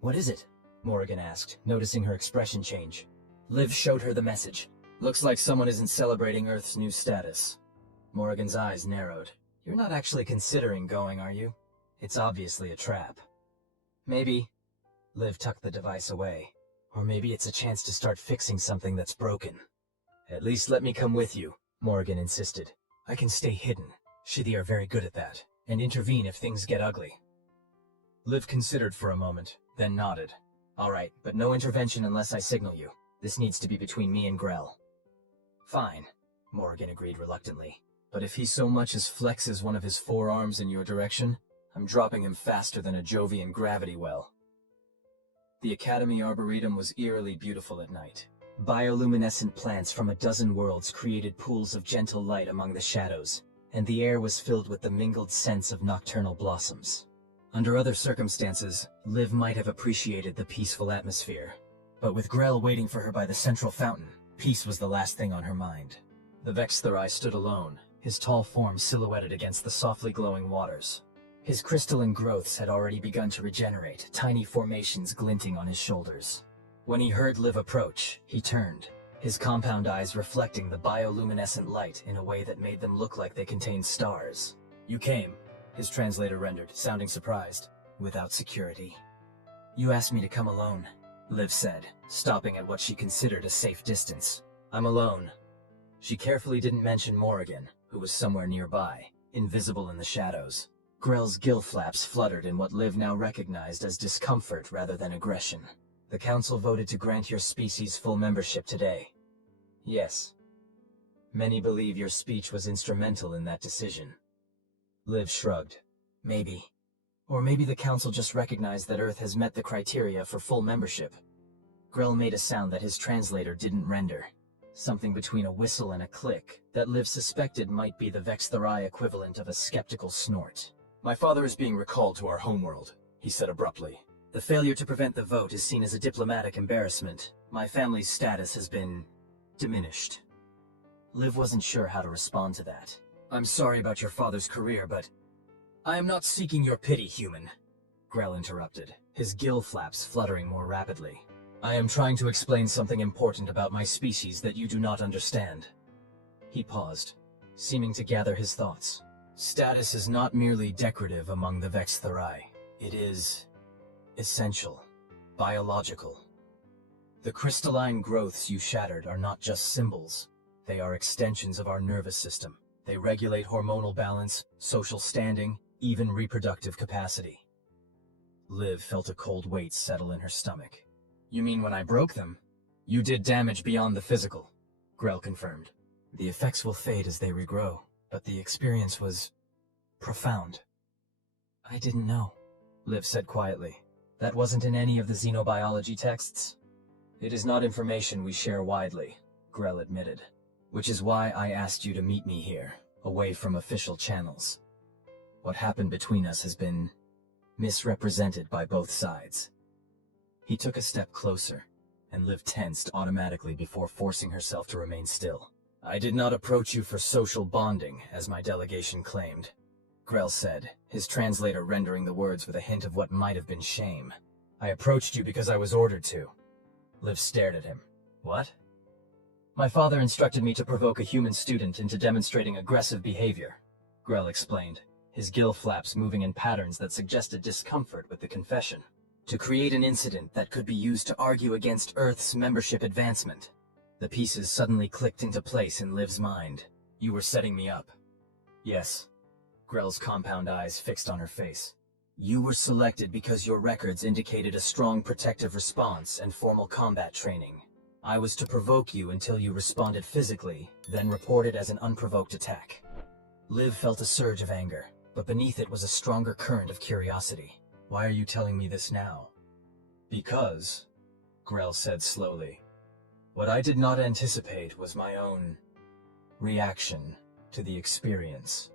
"What is it?" Morgan asked, noticing her expression change. Liv showed her the message. "Looks like someone isn't celebrating Earth's new status." Morgan's eyes narrowed. "You're not actually considering going, are you? It's obviously a trap." "Maybe." Liv tucked the device away. "Or maybe it's a chance to start fixing something that's broken." "At least let me come with you," Morgan insisted. "I can stay hidden. Shidi are very good at that, and intervene if things get ugly." Liv considered for a moment, then nodded. "All right, but no intervention unless I signal you. This needs to be between me and Grell." "Fine," Morgan agreed reluctantly. "But if he so much as flexes one of his forearms in your direction, I'm dropping him faster than a Jovian gravity well." The Academy Arboretum was eerily beautiful at night. Bioluminescent plants from a dozen worlds created pools of gentle light among the shadows, and the air was filled with the mingled scents of nocturnal blossoms. Under other circumstances, Liv might have appreciated the peaceful atmosphere. But with Grell waiting for her by the central fountain, peace was the last thing on her mind. The Vextherai stood alone, his tall form silhouetted against the softly glowing waters. His crystalline growths had already begun to regenerate, tiny formations glinting on his shoulders. When he heard Liv approach, he turned, his compound eyes reflecting the bioluminescent light in a way that made them look like they contained stars. "You came," his translator rendered, sounding surprised. "Without security." "You asked me to come alone," Liv said, stopping at what she considered a safe distance. "I'm alone." She carefully didn't mention Morrigan, who was somewhere nearby, invisible in the shadows. Grell's gill flaps fluttered in what Liv now recognized as discomfort rather than aggression. "The Council voted to grant your species full membership today." "Yes." "Many believe your speech was instrumental in that decision." Liv shrugged. "Maybe. Or maybe the Council just recognized that Earth has met the criteria for full membership." Grell made a sound that his translator didn't render. Something between a whistle and a click that Liv suspected might be the Vextherai equivalent of a skeptical snort. "My father is being recalled to our homeworld," he said abruptly. "The failure to prevent the vote is seen as a diplomatic embarrassment. My family's status has been diminished." Liv wasn't sure how to respond to that. "I'm sorry about your father's career, but—" "I am not seeking your pity, human," Grell interrupted, his gill flaps fluttering more rapidly. "I am trying to explain something important about my species that you do not understand." He paused, seeming to gather his thoughts. "Status is not merely decorative among the Vextherai. It is essential, biological. The crystalline growths you shattered are not just symbols. They are extensions of our nervous system. They regulate hormonal balance, social standing, even reproductive capacity." Liv felt a cold weight settle in her stomach. "You mean when I broke them?" "You did damage beyond the physical," Grell confirmed. "The effects will fade as they regrow, but the experience was profound." "I didn't know," Liv said quietly. "That wasn't in any of the xenobiology texts?" "It is not information we share widely," Grell admitted. "Which is why I asked you to meet me here, away from official channels. What happened between us has been misrepresented by both sides." He took a step closer, and Liv tensed automatically before forcing herself to remain still. "I did not approach you for social bonding, as my delegation claimed," Grell said, his translator rendering the words with a hint of what might have been shame. "I approached you because I was ordered to." Liv stared at him. "What?" "My father instructed me to provoke a human student into demonstrating aggressive behavior," Grell explained, his gill flaps moving in patterns that suggested discomfort with the confession. "To create an incident that could be used to argue against Earth's membership advancement." The pieces suddenly clicked into place in Liv's mind. "You were setting me up." "Yes." Grell's compound eyes fixed on her face. "You were selected because your records indicated a strong protective response and formal combat training. I was to provoke you until you responded physically, then report it as an unprovoked attack." Liv felt a surge of anger, but beneath it was a stronger current of curiosity. "Why are you telling me this now?" "Because," Grell said slowly, "what I did not anticipate was my own reaction to the experience."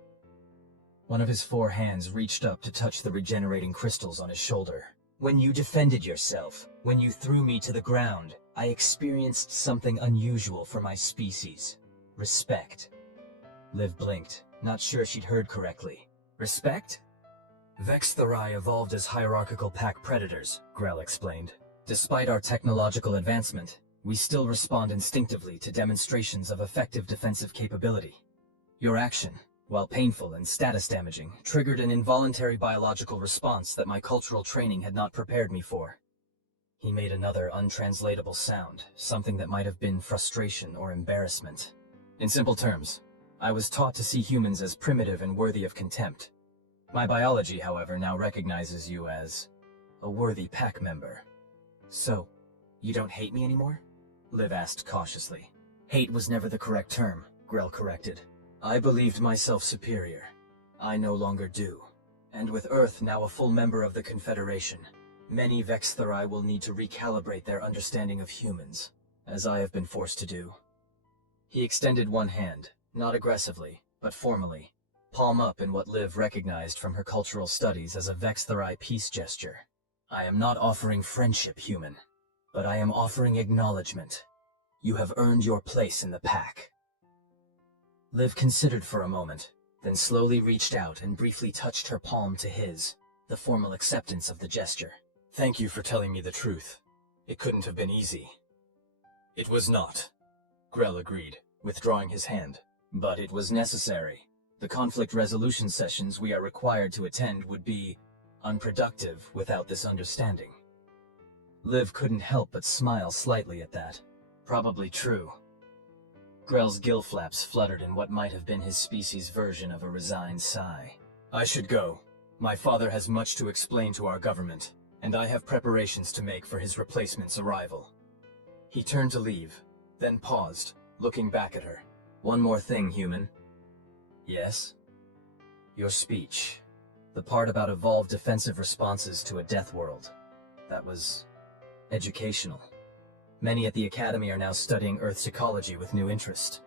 One of his 4 hands reached up to touch the regenerating crystals on his shoulder. "When you defended yourself, when you threw me to the ground, I experienced something unusual for my species. Respect." Liv blinked, not sure she'd heard correctly. "Respect?" "Vexthari evolved as hierarchical pack predators," Grell explained. "Despite our technological advancement, we still respond instinctively to demonstrations of effective defensive capability. Your action, while painful and status damaging, triggered an involuntary biological response that my cultural training had not prepared me for." He made another untranslatable sound, something that might have been frustration or embarrassment. "In simple terms, I was taught to see humans as primitive and worthy of contempt. My biology, however, now recognizes you as a worthy pack member." "So, you don't hate me anymore?" Liv asked cautiously. "Hate was never the correct term," Grell corrected. "I believed myself superior. I no longer do. And with Earth now a full member of the Confederation, many Vexthari will need to recalibrate their understanding of humans, as I have been forced to do." He extended one hand, not aggressively, but formally, palm up in what Liv recognized from her cultural studies as a Vexthari peace gesture. "I am not offering friendship, human, but I am offering acknowledgement. You have earned your place in the pack." Liv considered for a moment, then slowly reached out and briefly touched her palm to his, the formal acceptance of the gesture. "Thank you for telling me the truth. It couldn't have been easy." "It was not," Grell agreed, withdrawing his hand. "But it was necessary. The conflict resolution sessions we are required to attend would be unproductive without this understanding." Liv couldn't help but smile slightly at that. Probably true. Grell's gill flaps fluttered in what might have been his species' version of a resigned sigh. "I should go. My father has much to explain to our government, and I have preparations to make for his replacement's arrival." He turned to leave, then paused, looking back at her. "One more thing, human." "Yes?" "Your speech. The part about evolved defensive responses to a death world. That was educational. Many at the Academy are now studying Earth's ecology with new interest."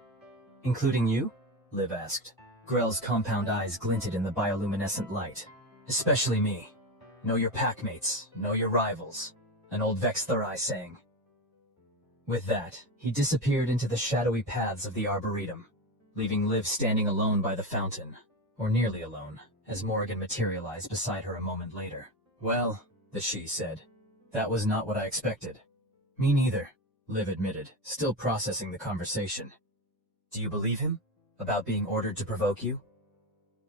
"Including you?" Liv asked. Grell's compound eyes glinted in the bioluminescent light. "Especially me. Know your packmates, know your rivals. An old Vexthari saying." With that, he disappeared into the shadowy paths of the Arboretum, leaving Liv standing alone by the fountain, or nearly alone, as Morrigan materialized beside her a moment later. "Well," the she said, "that was not what I expected." "Me neither," Liv admitted, still processing the conversation. "Do you believe him? About being ordered to provoke you?"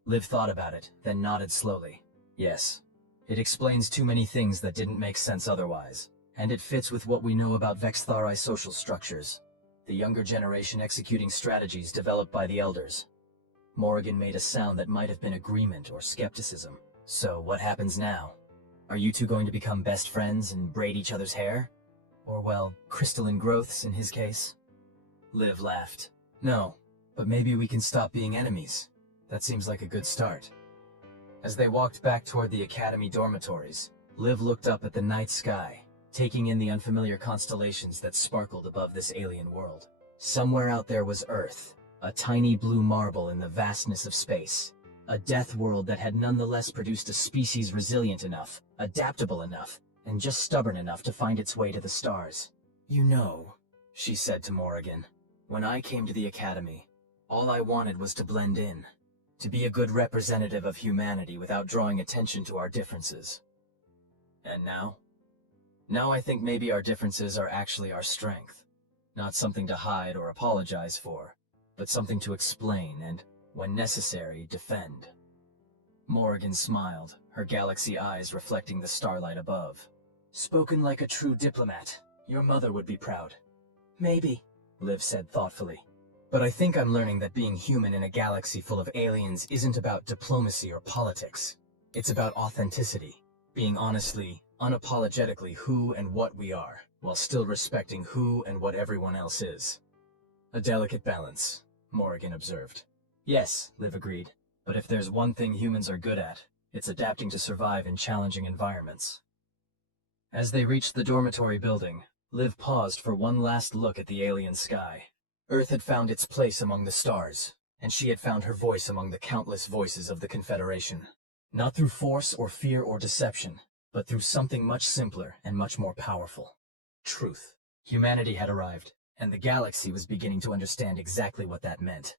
Liv thought about it, then nodded slowly. "Yes. It explains too many things that didn't make sense otherwise, and it fits with what we know about Vexthari social structures, the younger generation executing strategies developed by the elders." Morrigan made a sound that might have been agreement or skepticism. "So what happens now? Are you two going to become best friends and braid each other's hair? Or, well, crystalline growths in his case?" Liv laughed. "No, but maybe we can stop being enemies. That seems like a good start." As they walked back toward the Academy dormitories, Liv looked up at the night sky, taking in the unfamiliar constellations that sparkled above this alien world. Somewhere out there was Earth, a tiny blue marble in the vastness of space. A death world that had nonetheless produced a species resilient enough, adaptable enough, and just stubborn enough to find its way to the stars. You know, she said to Morrigan, when I came to the Academy, all I wanted was to blend in, to be a good representative of humanity without drawing attention to our differences. And now? Now I think maybe our differences are actually our strength. Not something to hide or apologize for, but something to explain and, when necessary, defend. Morrigan smiled, her galaxy eyes reflecting the starlight above. Spoken like a true diplomat. Your mother would be proud. Maybe, Liv said thoughtfully. But I think I'm learning that being human in a galaxy full of aliens isn't about diplomacy or politics. It's about authenticity, being honestly, unapologetically who and what we are, while still respecting who and what everyone else is. A delicate balance, Morrigan observed. Yes, Liv agreed. But if there's one thing humans are good at, it's adapting to survive in challenging environments. As they reached the dormitory building, Liv paused for one last look at the alien sky. Earth had found its place among the stars, and she had found her voice among the countless voices of the Confederation. Not through force or fear or deception, but through something much simpler and much more powerful. Truth. Humanity had arrived, and the galaxy was beginning to understand exactly what that meant.